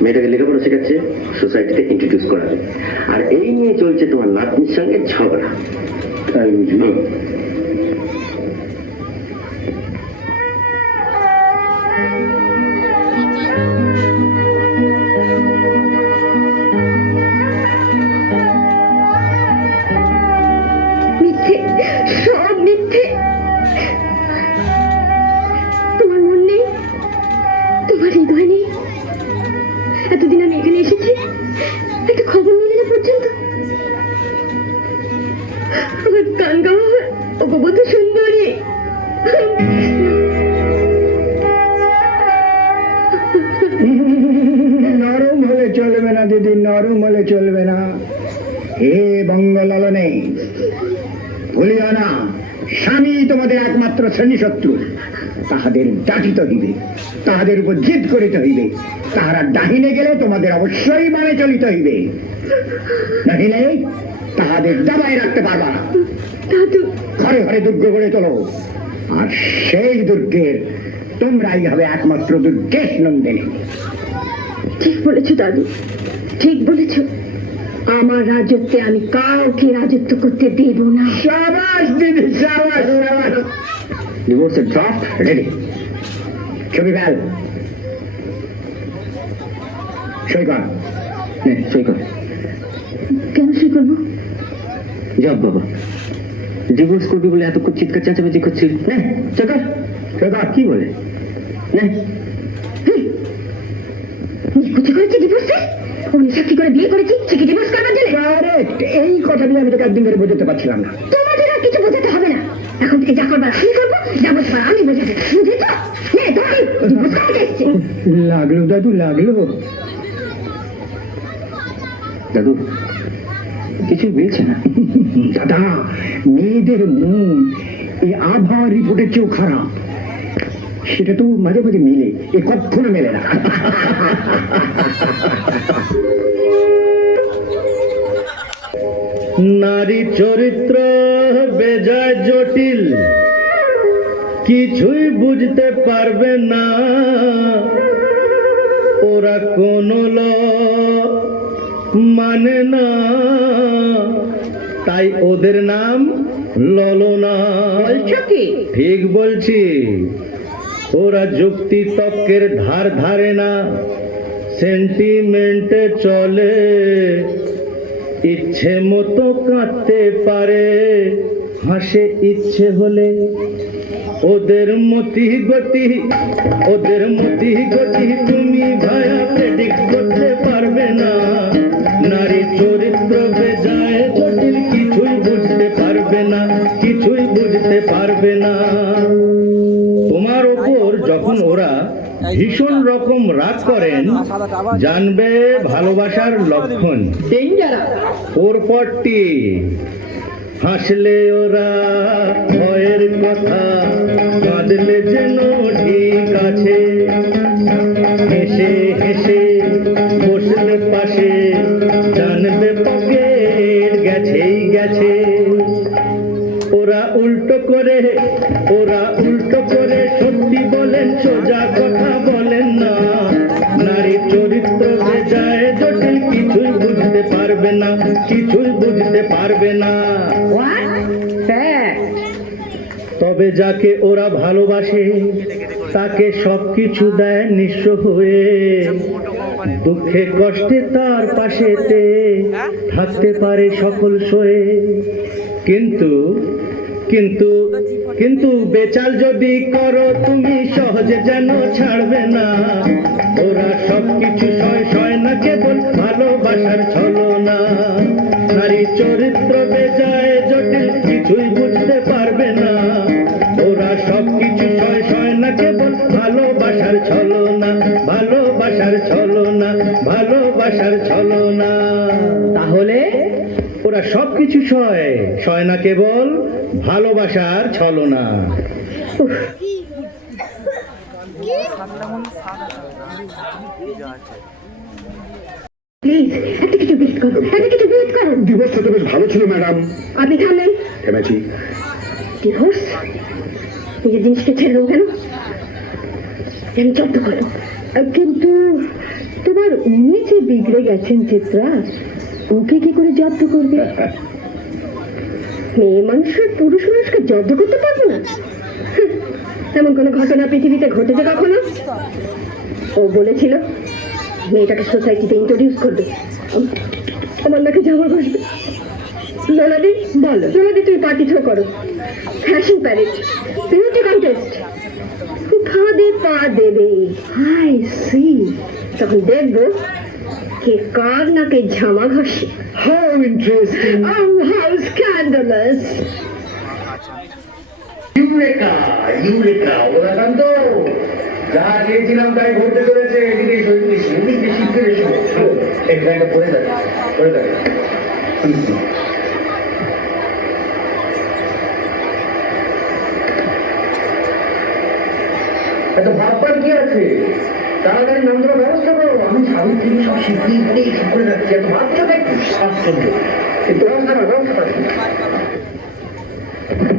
মেয়েটাকে লেখাপড়া শেখাচ্ছে, সোসাইটিতে ইন্ট্রোডিউস করাবে। আর এই নিয়ে চলছে তোমার নাতনির সঙ্গে ঝগড়া। তাই বুঝলো মিথ্যে, সব মিথ্যে। তোমার মন নেই, তোমার হৃদয় নেই। এতদিন আমি এখানে এসেছি, একটা খবর নিলে না পর্যন্ত। আমার গান গাওয়া হয় অপবধ সুন্দরী। নরম হলে চলবে না দিদি, নরম হলে চলবে না। হে বঙ্গলালনে, ভুলিও না, স্বামী তোমাদের একমাত্র শ্রেণী শত্রু। তাহাদের ডাকিতে হইবে, তাহাদের উপর জিদ করিতে হইবে। তাহারা ডাহিনে গেলে তোমাদের অবশ্যই মানে চলিতে হইবে, নাহিলে তাহাদের দাবায় রাখতে পারবা না। ঘরে ঘরে দুর্গ গড়ে তোলো, আর সেই দুর্গের তোমরাই হবে একমাত্র দুর্গেশ নন্দিনী। ঠিক বলেছ দাদু, ঠিক বলেছ। আমার রাজত্বে আমি কাউকে রাজত্ব করতে দেব না। সাবাস দিদি, সাবাস সাবাস। ডিভোর্সের ড্রাফট রেডি। ছবি ফেল, সই কর। সই কর। কেন সই করবো? যাব বাবা, ডিভোর্স করবি বলে এত চিৎকার চেঁচামেচি করছিস। সই কর, সই কর। কি বলে? নিকুচি করেছি ডিভোর্সে? উনি সাক্ষী করে বিয়ে করেছি, সে কি ডিভোর্স করবার জন্য? কারেক্ট, এই কথা দিয়ে আমি তোকে একদিন ধরে বোঝাতে পারছিলাম না। তোমাদের আর কিছু বোঝাতে হবে না, এখন থেকে যা করবার আমি করবো, যা বুঝবার আমি বোঝাবো, বুঝেছ? নে ধরি, ডিভোর্স করতে এসছে। লাগলো দাদু, লাগলো। দাদু কিছু বলছে না। দাদা, মেয়েদের মন এই আবহাওয়া রিপোর্টের চেয়েও খারাপ। সেটা তো মাঝে মাঝে মেলে, এ কখনো মেলে না। নারী চরিত্র বেজায় জটিল, কিছুই বুঝতে পারবে না ওরা, কোনো ল মানে না, তাই ওদের নাম ললনা। ঠিক বলছি, ওরা যুক্তি তর্কের ধার ধারে না, সেন্টিমেন্টে চলে, ইচ্ছে মতো কাঁদতে পারে, হাসে ইচ্ছে হলে। ওদের মতি গতি, ওদের মতি গতি তুমি ভায়া প্রেডিক্ট করতে পারবে না। নারী চরিত্র বেজায় জটিল, কিছুই বুঝতে পারবে না, কিছুই বুঝতে পারবে না। তোমার ওপর যখন ওরা ভীষণ রকম রাগ করেন, জানবে ভালোবাসার লক্ষণ। ওর পরটি হাসলে ওরা ভয়ের কথা, কাঁদলে যেন ঠিক আছে, হেসে হেসে বসলে পাশে, জানবে পকেট গেছেই গেছে। ওরা উল্টো করে, ওরা উল্টো করে সত্যি বলেন, সোজা কথা বলেন না। নারী চরিত্র বেজায় জটিল, কিছুই বুঝতে পারবে না, কিছুই বুঝতে পারবে না। তবে যাকে ওরা ভালোবাসে, তাকে সবকিছু দেয় নিঃস্ব হয়ে, দুঃখে কষ্টে তার পাশেতে থাকতে পারে সকল সয়ে। কিন্তু কিন্তু কিন্তু বেচাল যদি করো তুমি, সহজে যেন ছাড়বে না। ওরা সবকিছু সয় সয় না, কেবল ভালোবাসার ছলনা। নারী চরিত্র বেজায় জটিল, কিছুই বুঝতে পারবে না। ওরা সবকিছু সয় সয় না, কেবল ভালোবাসার ছলনা, ভালোবাসার ছলনা, ভালোবাসার ছলনা। তাহলে ওরা সবকিছু সয় সয় না, কেবল ভালোবাসার ছলনা। প্লিজ একটা কিছু বিট করো, একটা কিছু বিট করো। ডিভোর্সটা তো বেশ ভালো ছিল ম্যাডাম। আপনি থামলেন। থেমেছি। ডিভোর্স? নিজের জিনিসটা ছেড়ে দেবো কেন? আমি জব্দ করবো। কিন্তু তোমার উনি যে বিগড়ে গেছেন চিত্রা, ওকে কি করে জব্দ করবে? মেয়ে মানুষের পুরুষ মানুষকে জব্দ করতে পারবো না? এমন কোনো ঘটনা পৃথিবীতে ঘটেছে কখনো? ও বলেছিল মেয়েটাকে সোসাইটিতে ইন্ট্রোডিউস করবে, আমার নাকি জামা ঘষবে। লোলাদি বলো, লোলাদি তুমি পার্টি থ্রো করো, ফ্যাশন প্যারেড, বিউটি কন্টেস্ট, ফাঁদে পা দেবে। হাই সি, তখন দেখবো কে কার নাকে জামা ঘষে। How interesting. How scandalous. Eureka, eureka. ওরা কান্ত যা চেয়েছিলাম তাই ঘটতে চলেছে। এদিকে এদিকে শিখতে বেশি একটা পড়ে যাবে, পড়ে যাবে। এত ভাববার কি আছে? তাড়াতাড়ি নামগুলো ব্যবস্থা করো। আমি সাবিত্রী সব শিখিয়ে দিয়ে ঠিক করে যাচ্ছি। এত ভাবছো দেখি আশ্চর্য। কিন্তু ব্যবস্থা না, ব্যবস্থা পাচ্ছি।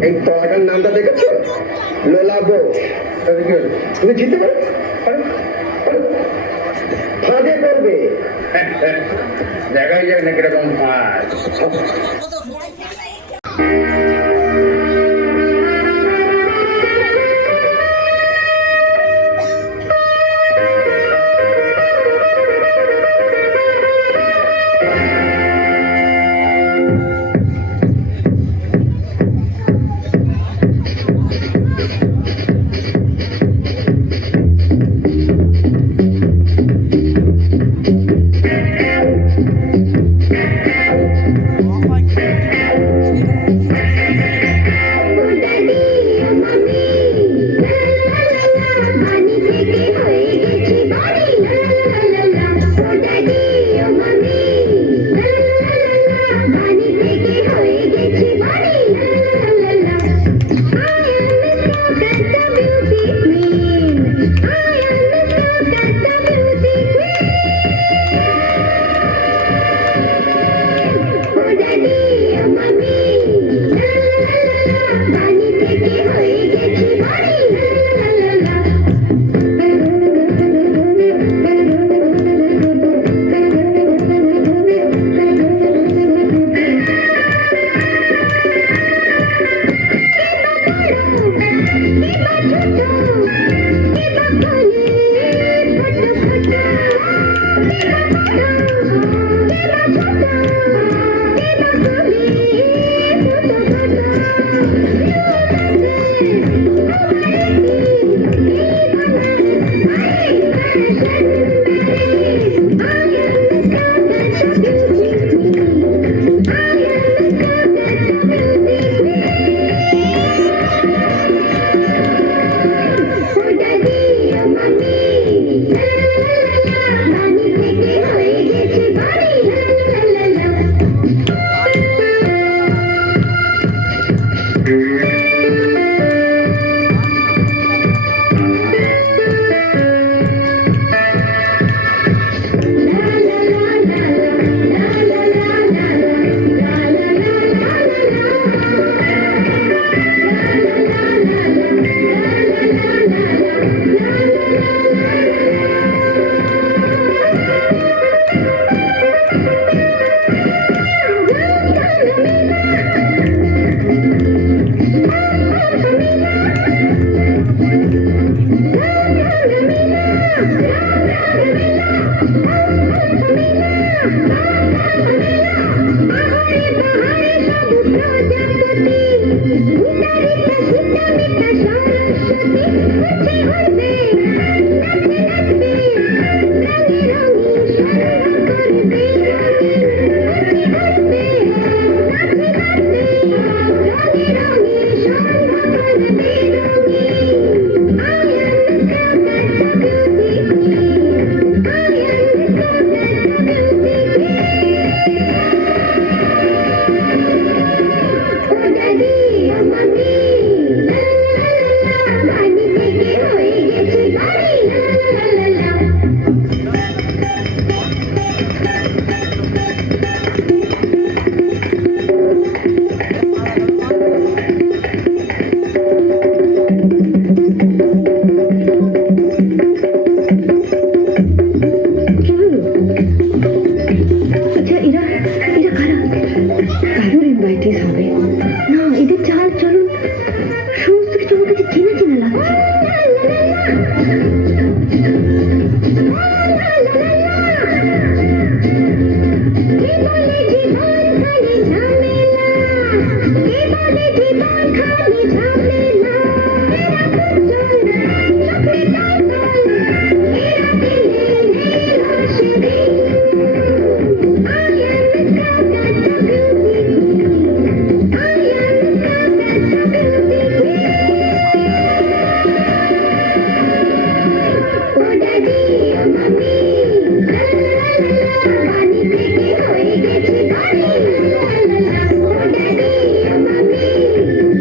এই তলাটার নামটা দেখেছো? লোলা বোস। তুমি চিনতে পারো? ফাঁদে পড়বে, দেখাই যাক না কিরকম পায়।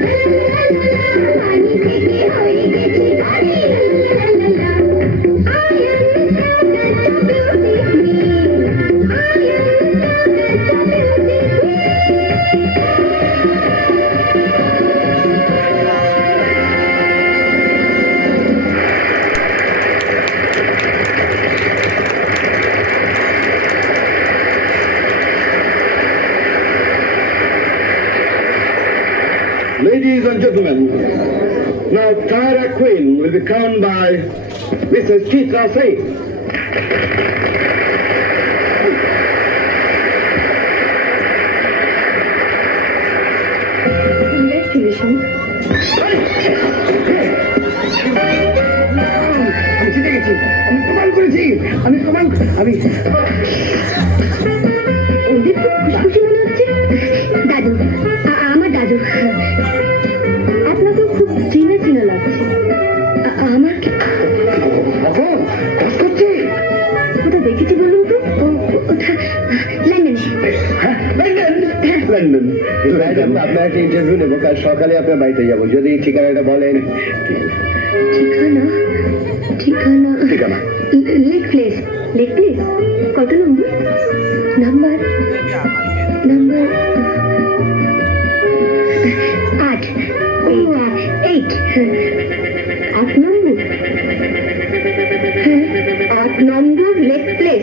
Thank you. Ladies and gentlemen, now Tara Queen will be crowned by Mrs. Chitra Singh. Congratulations. আমি জিতে গেছি, আমি প্রমাণ করেছি, আমি ওদের খুব খুশি মনে হচ্ছে। দাদু, আমার দাদু। আপনাকেও খুব চেনা চেনা লাগছে। আমার কখন কাজ করছি? কোথাও দেখেছি বলুন তো? লন্ডনে। হ্যাঁ, লন্ডন। আপনার একটা ইন্টারভিউ নেবো, কাল সকালে আপনার বাড়িতে যাবো, যদি ঠিকানাটা বলেন। ঠিকানা ঠিকানা ঠিকানা লেক প্লেস। লেক প্লেস কত নম্বর? নাম্বার 8। 8 নম্বর। হ্যাঁ, 8 নম্বর লেক প্লেস।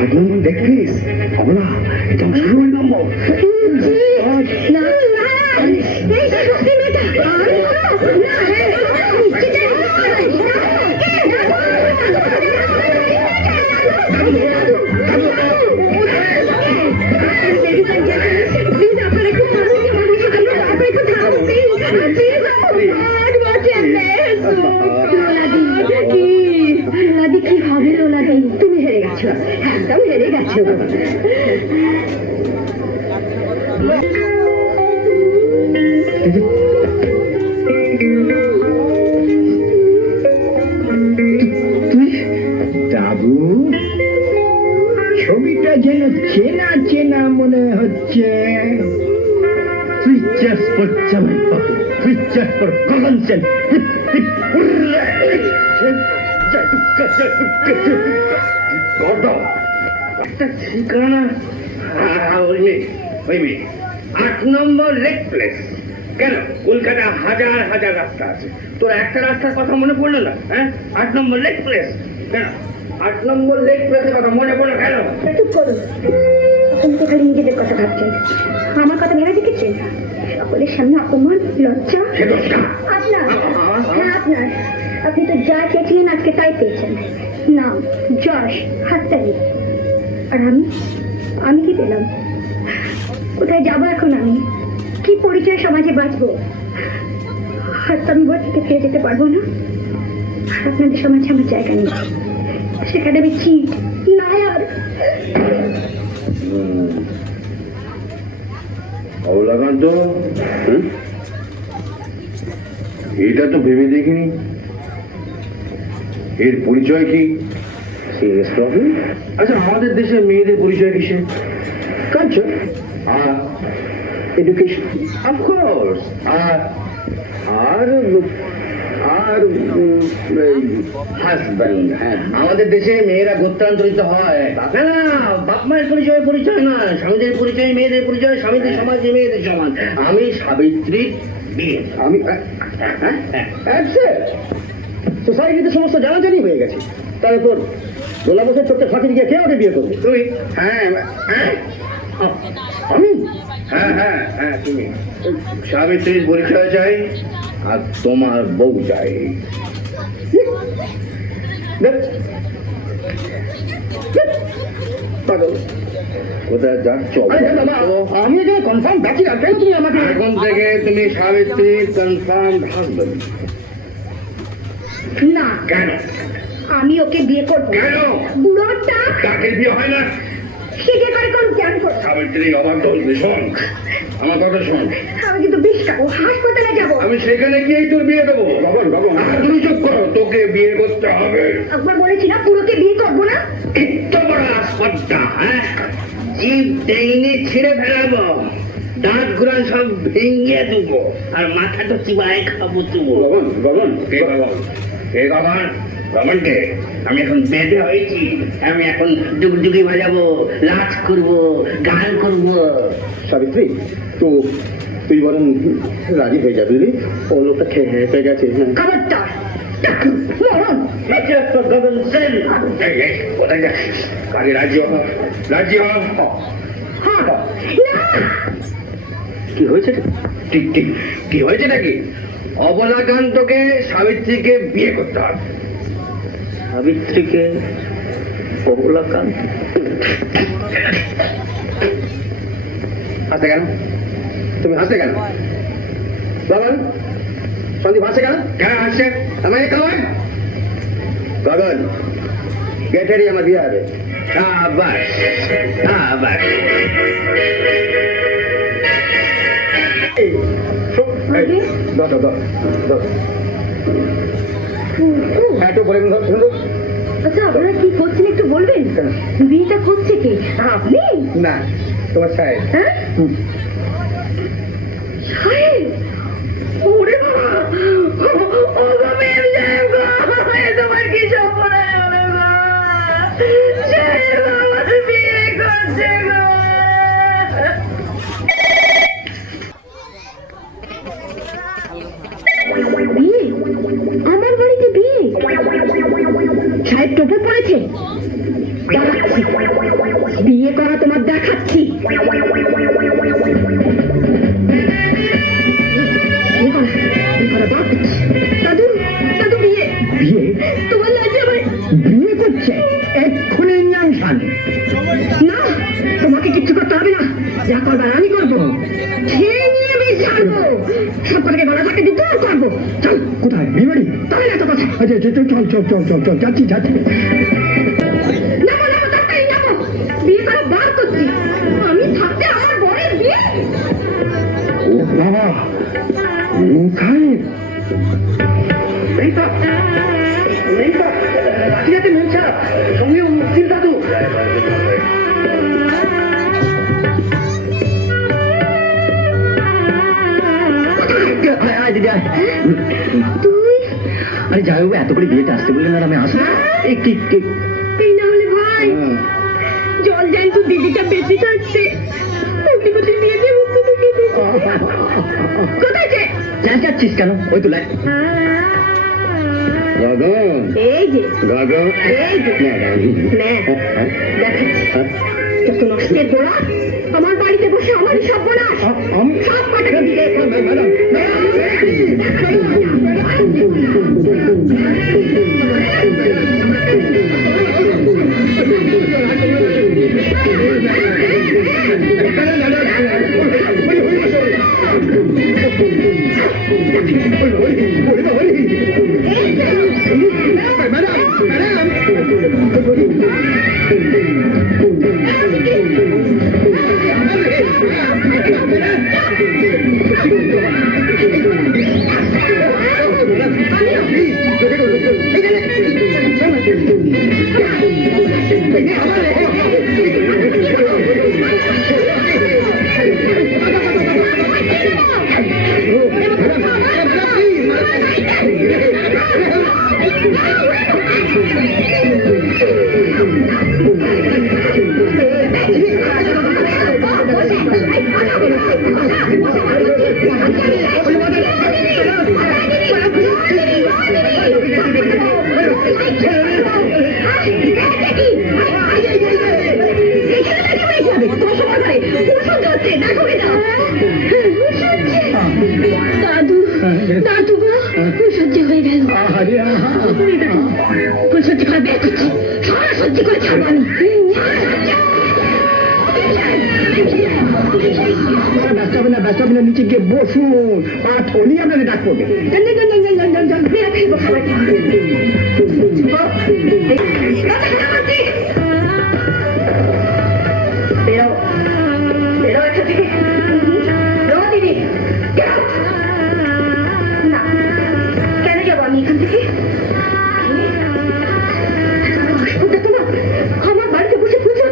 8 নম্বর দেখ প্লিজ। হবে না, এটা আমার শ্বশুরের নম্বর। কি হবে লোলাদি? তুমি হেরে গেছো, একদম হেরে গেছো। বাবু, ছবিটা যেন চেনা চেনা মনে হচ্ছে। Preachers for German people, preachers for common sense. একটা ঠিকানা, ওই 8 নম্বর লেক প্লেস। কেন? কলকাতা হাজার হাজার রাস্তা আছে, তোর একটা রাস্তার কথা মনে পড়লো না? হ্যাঁ, 8 নম্বর লেক প্লেস কেন? 8 নম্বর লেক প্লেসের কথা মনে পড়লো কেন? চুপ করুন, আপনি তো খালি নিজেদের কথা ভাবছেন, আমার কথা ভেবে দেখেছেন? সকলের সামনে অপমান, লজ্জা। সে দোষটা আপনার, হ্যাঁ আপনার। আপনি তো যা চেয়েছিলেন আজকে তাই পেয়েছেন। নাম যশ, হাততালি। আর আমি কি পেলাম? কোথায় যাবো এখন আমি? কি পরিচয় সমাজে বাঁচবো? আর তো আমি বলতে ফিরে যেতে পারবো না। আপনাদের সমাজে আমার জায়গা নেই, সেখানে আমি চিট নায়ার। অবলাকান্ত, এটা তো ভেবে দেখিনি। এর পরিচয় কি? Serious problem. আচ্ছা, আমাদের দেশে মেয়েদের পরিচয় কিসে? কালচার আর এডুকেশন, অফকোর্স। আর হাজব্যান্ড। হ্যাঁ, আমাদের দেশে মেয়েরা গোত্রান্তরিত হয়। না, বাপ মায়ের পরিচয় না, স্বামীদের পরিচয়, মেয়েদের পরিচয়, স্বামীদের সমাজে মেয়েদের সমাজ। আমি সাবিত্রীর বিয়ে। আমি সোসাইটিতে সমস্ত জানাজানি হয়ে গেছে। তার উপর গোলাপের চোখে ফাঁকি দিয়ে কে আমাকে বিয়ে করবে? তুই? হ্যাঁ, আমি? হ্যাঁ, তুমি। সাবিত্রীর পরিচয় চাই আর তোমার বউ চাই। কোথায় যাচ্ছ? আমি এখানে কনফার্ম ব্যাচেলার, কেন তুমি আমাকে? এখন থেকে তুমি সাবিত্রীর কনফার্ম হাজবেন্ড। না, কেন? আমি ওকে বিয়ে করবো। কেন? বুড়োটা তাকে বিয়ে হয় না? সে বিয়ে করে করুক, কেন করবো? সাবিত্রী অবাক হচ্ছে। শোন, আমার কথা শোন। আমি কিন্তু বিষ খাবো, হাসপাতালে যাবো। আমি সেখানে গিয়েই তোর বিয়ে দেবো। বাবন, আর তুমি চুপ করো, তোকে বিয়ে করতে হবে। একবার বলেছি না পুরোকে বিয়ে করবো না। এত বড় আসপদ্দা, হ্যাঁ? জীব টেনে ছিঁড়ে ফেলাবো, দাঁত গুড়ান সব ভেঙে দেবো, আর মাথাটা চিবায় খাবো তুবো। বাবন, কে বাবা? কে বাবা? বাবানকে আমি এখন বেঁধে হয়েছি, আমি এখন ডুগডুগি বাজাবো, নাচ করবো, গান করবো। সাবিত্রী, তো তুই বরং রাজি হয়ে যাবি রে, ও লোকটা খেয়ে গেছে। খবরদার, মরণ। কোথায় যাচ্ছিস? কাজে রাজি হ, রাজি হ। হ্যাঁ, না। কি হয়েছে? কি হয়েছে নাকি? অবলাকান্তকে সাবিত্রীকে বিয়ে করতে হবে। সাবিত্রীকে অবলাকান্ত? হাসে কেন? তুমি হাসে কেন? গগন, সন্দীপ হাসে কেন? কেন হাসছে? আমায় খাওয়ায়? গগন, গেটেরই আমার বিয়ে হবে। আবার আবার আচ্ছা আপনারা কি করছেন একটু বলবেন? বিয়েটা করছে কে? আপনি? না, তোমার সাহেব। হ্যাঁ সাহেব, ওরে বাবা, ও গো মেম সাহেব গো, এ তোমার কি সর্বনাশ হলো গো? সাহেব আমাদের বিয়ে করছে গো। বিয়ে? আমার বাড়িতে বিয়ে? সাহেব টোপে পড়েছে? দেখাচ্ছি, বিয়ে করা তোমার দেখাচ্ছি। দাদু, দাদু বিয়ে বিয়ে? তোমার লাজে আমার বিয়ে করছে? এক্ষুনি জাংশন। না, তোমাকে কিচ্ছু করতে হবে না, যা করবার আমি করবো। খেয়ে নিয়ে আমি ছাড়বো, সম্পর্কে গলা থাকে দিতে করবো। চল। কোথায়? বিয়ে বাড়ি? তবে না তো কথা। আচ্ছা চল চল চল চল চল চল যাচ্ছি যাচ্ছি। নামো নামো, তাড়াতাড়ি নামো, বিয়ে করা বার করছি। আমি থাকতে আমার বরের বিয়ে? ও বাবা, সাহেব সঙ্গে মুক্তির দাদু। তুই? আরে যাই হোক, এত করে বিয়েতে আসতে বললেন আর আমি আসবো। এই না হলে ভাই, জল জ্যান্ত দিদিটা বেঁচে থাকতে অগ্নিপতির বিয়েতে মুক্ত থেকে কোথায় যে চেঁচাচ্ছিস কেন? ওই তো লাই গগন, এই যে গগন, এই যে দেখাচ্ছি যত নষ্টের গোড়া আমার বাড়িতে বসে আমারই সব বোনাস সব পাঠাকে দিলে দাদু দাদু গো সহ্য হয়ে গেল সহ্য করে বের করছি সারা সহ্য করে ছাড়বো আমি ব্যস্ত হবে না, নিচে গিয়ে বসুন, পাঠ হলেই আপনাদের ডাক পড়বে। কেন যাবো আমি এখান থেকে? আমার বাড়িতে বসে পুজো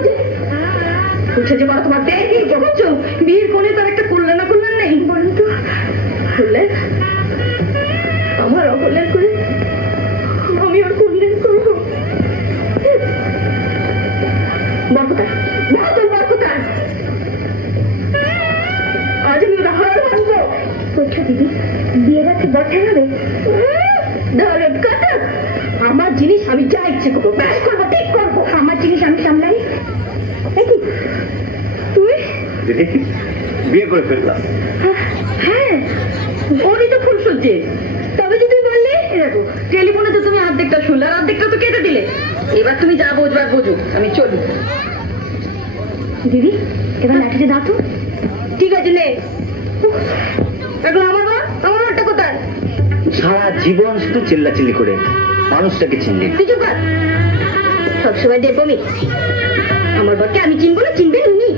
যে বলো তোমার দেয় বিয়ে করছো, বিয়ের কোণে তার একটা কল্যাণ না কল্যাণ নেই বলুন তো? কল্যাণ? আমার অকল্যাণ করে আমি আর কল্যাণ করবো? বরকতার বরকতার আজ আমি ওটা হার মানবো। বলছো দিদি বিয়ে রাখতে বসাই হবে? ধরত কথা, আমার জিনিস আমি যা ইচ্ছে করবো, ব্যাস করবো, ঠিক করবো। আমার জিনিস আমি সামলাই। তুই দিদি বিয়ে করে ফেললাম। হ্যাঁ, ওরই তো ফুল সজ্জে। তবে যে তুমি বললে, দেখো টেলিফোনে তো তুমি অর্ধেকটা শুনলে, আর অর্ধেকটা তো কেটে দিলে। এবার তুমি যা বুঝবার বুঝো, আমি চলি। দিদি, এবার লাঠিটা দাও তো। ঠিক আছে, নে। এখন আমার বারটা কোথায়? সারা জীবন শুধু চিল্লাচিল্লি করে মানুষটাকে চিনলি। তুই চুপ কর। সবসময় দেখবো আমি, আমার বারকে আমি চিনবো না, চিনবেন উনি।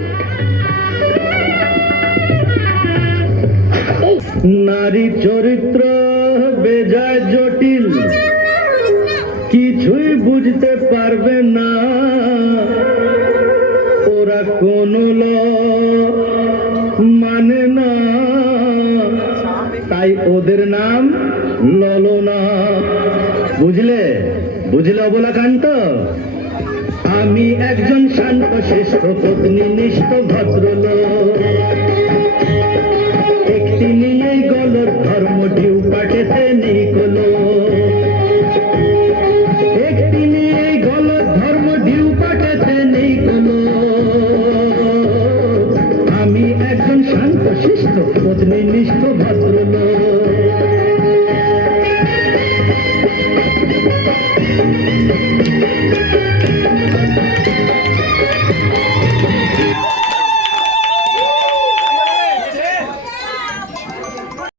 নারী চরিত্র বেজায় জটিল, কিছুই বুঝতে পারবে না ওরা, কোনো মানে না, তাই ওদের নাম ললনা। বুঝলে বুঝলে অবলাকান্ত? আমি একজন শান্ত শিষ্ট পত্নীনিষ্ঠ ভদ্রলোক, একটি নিয়েই গলত ধর্ম ডিউ পাঠেতে নিকলো, একটি নিয়েই গলত ধর্ম ডিউ পাঠেতে নিকলো। আমি একজন শান্ত শিষ্ট পত্নীনিষ্ঠ ভদ্রলোক।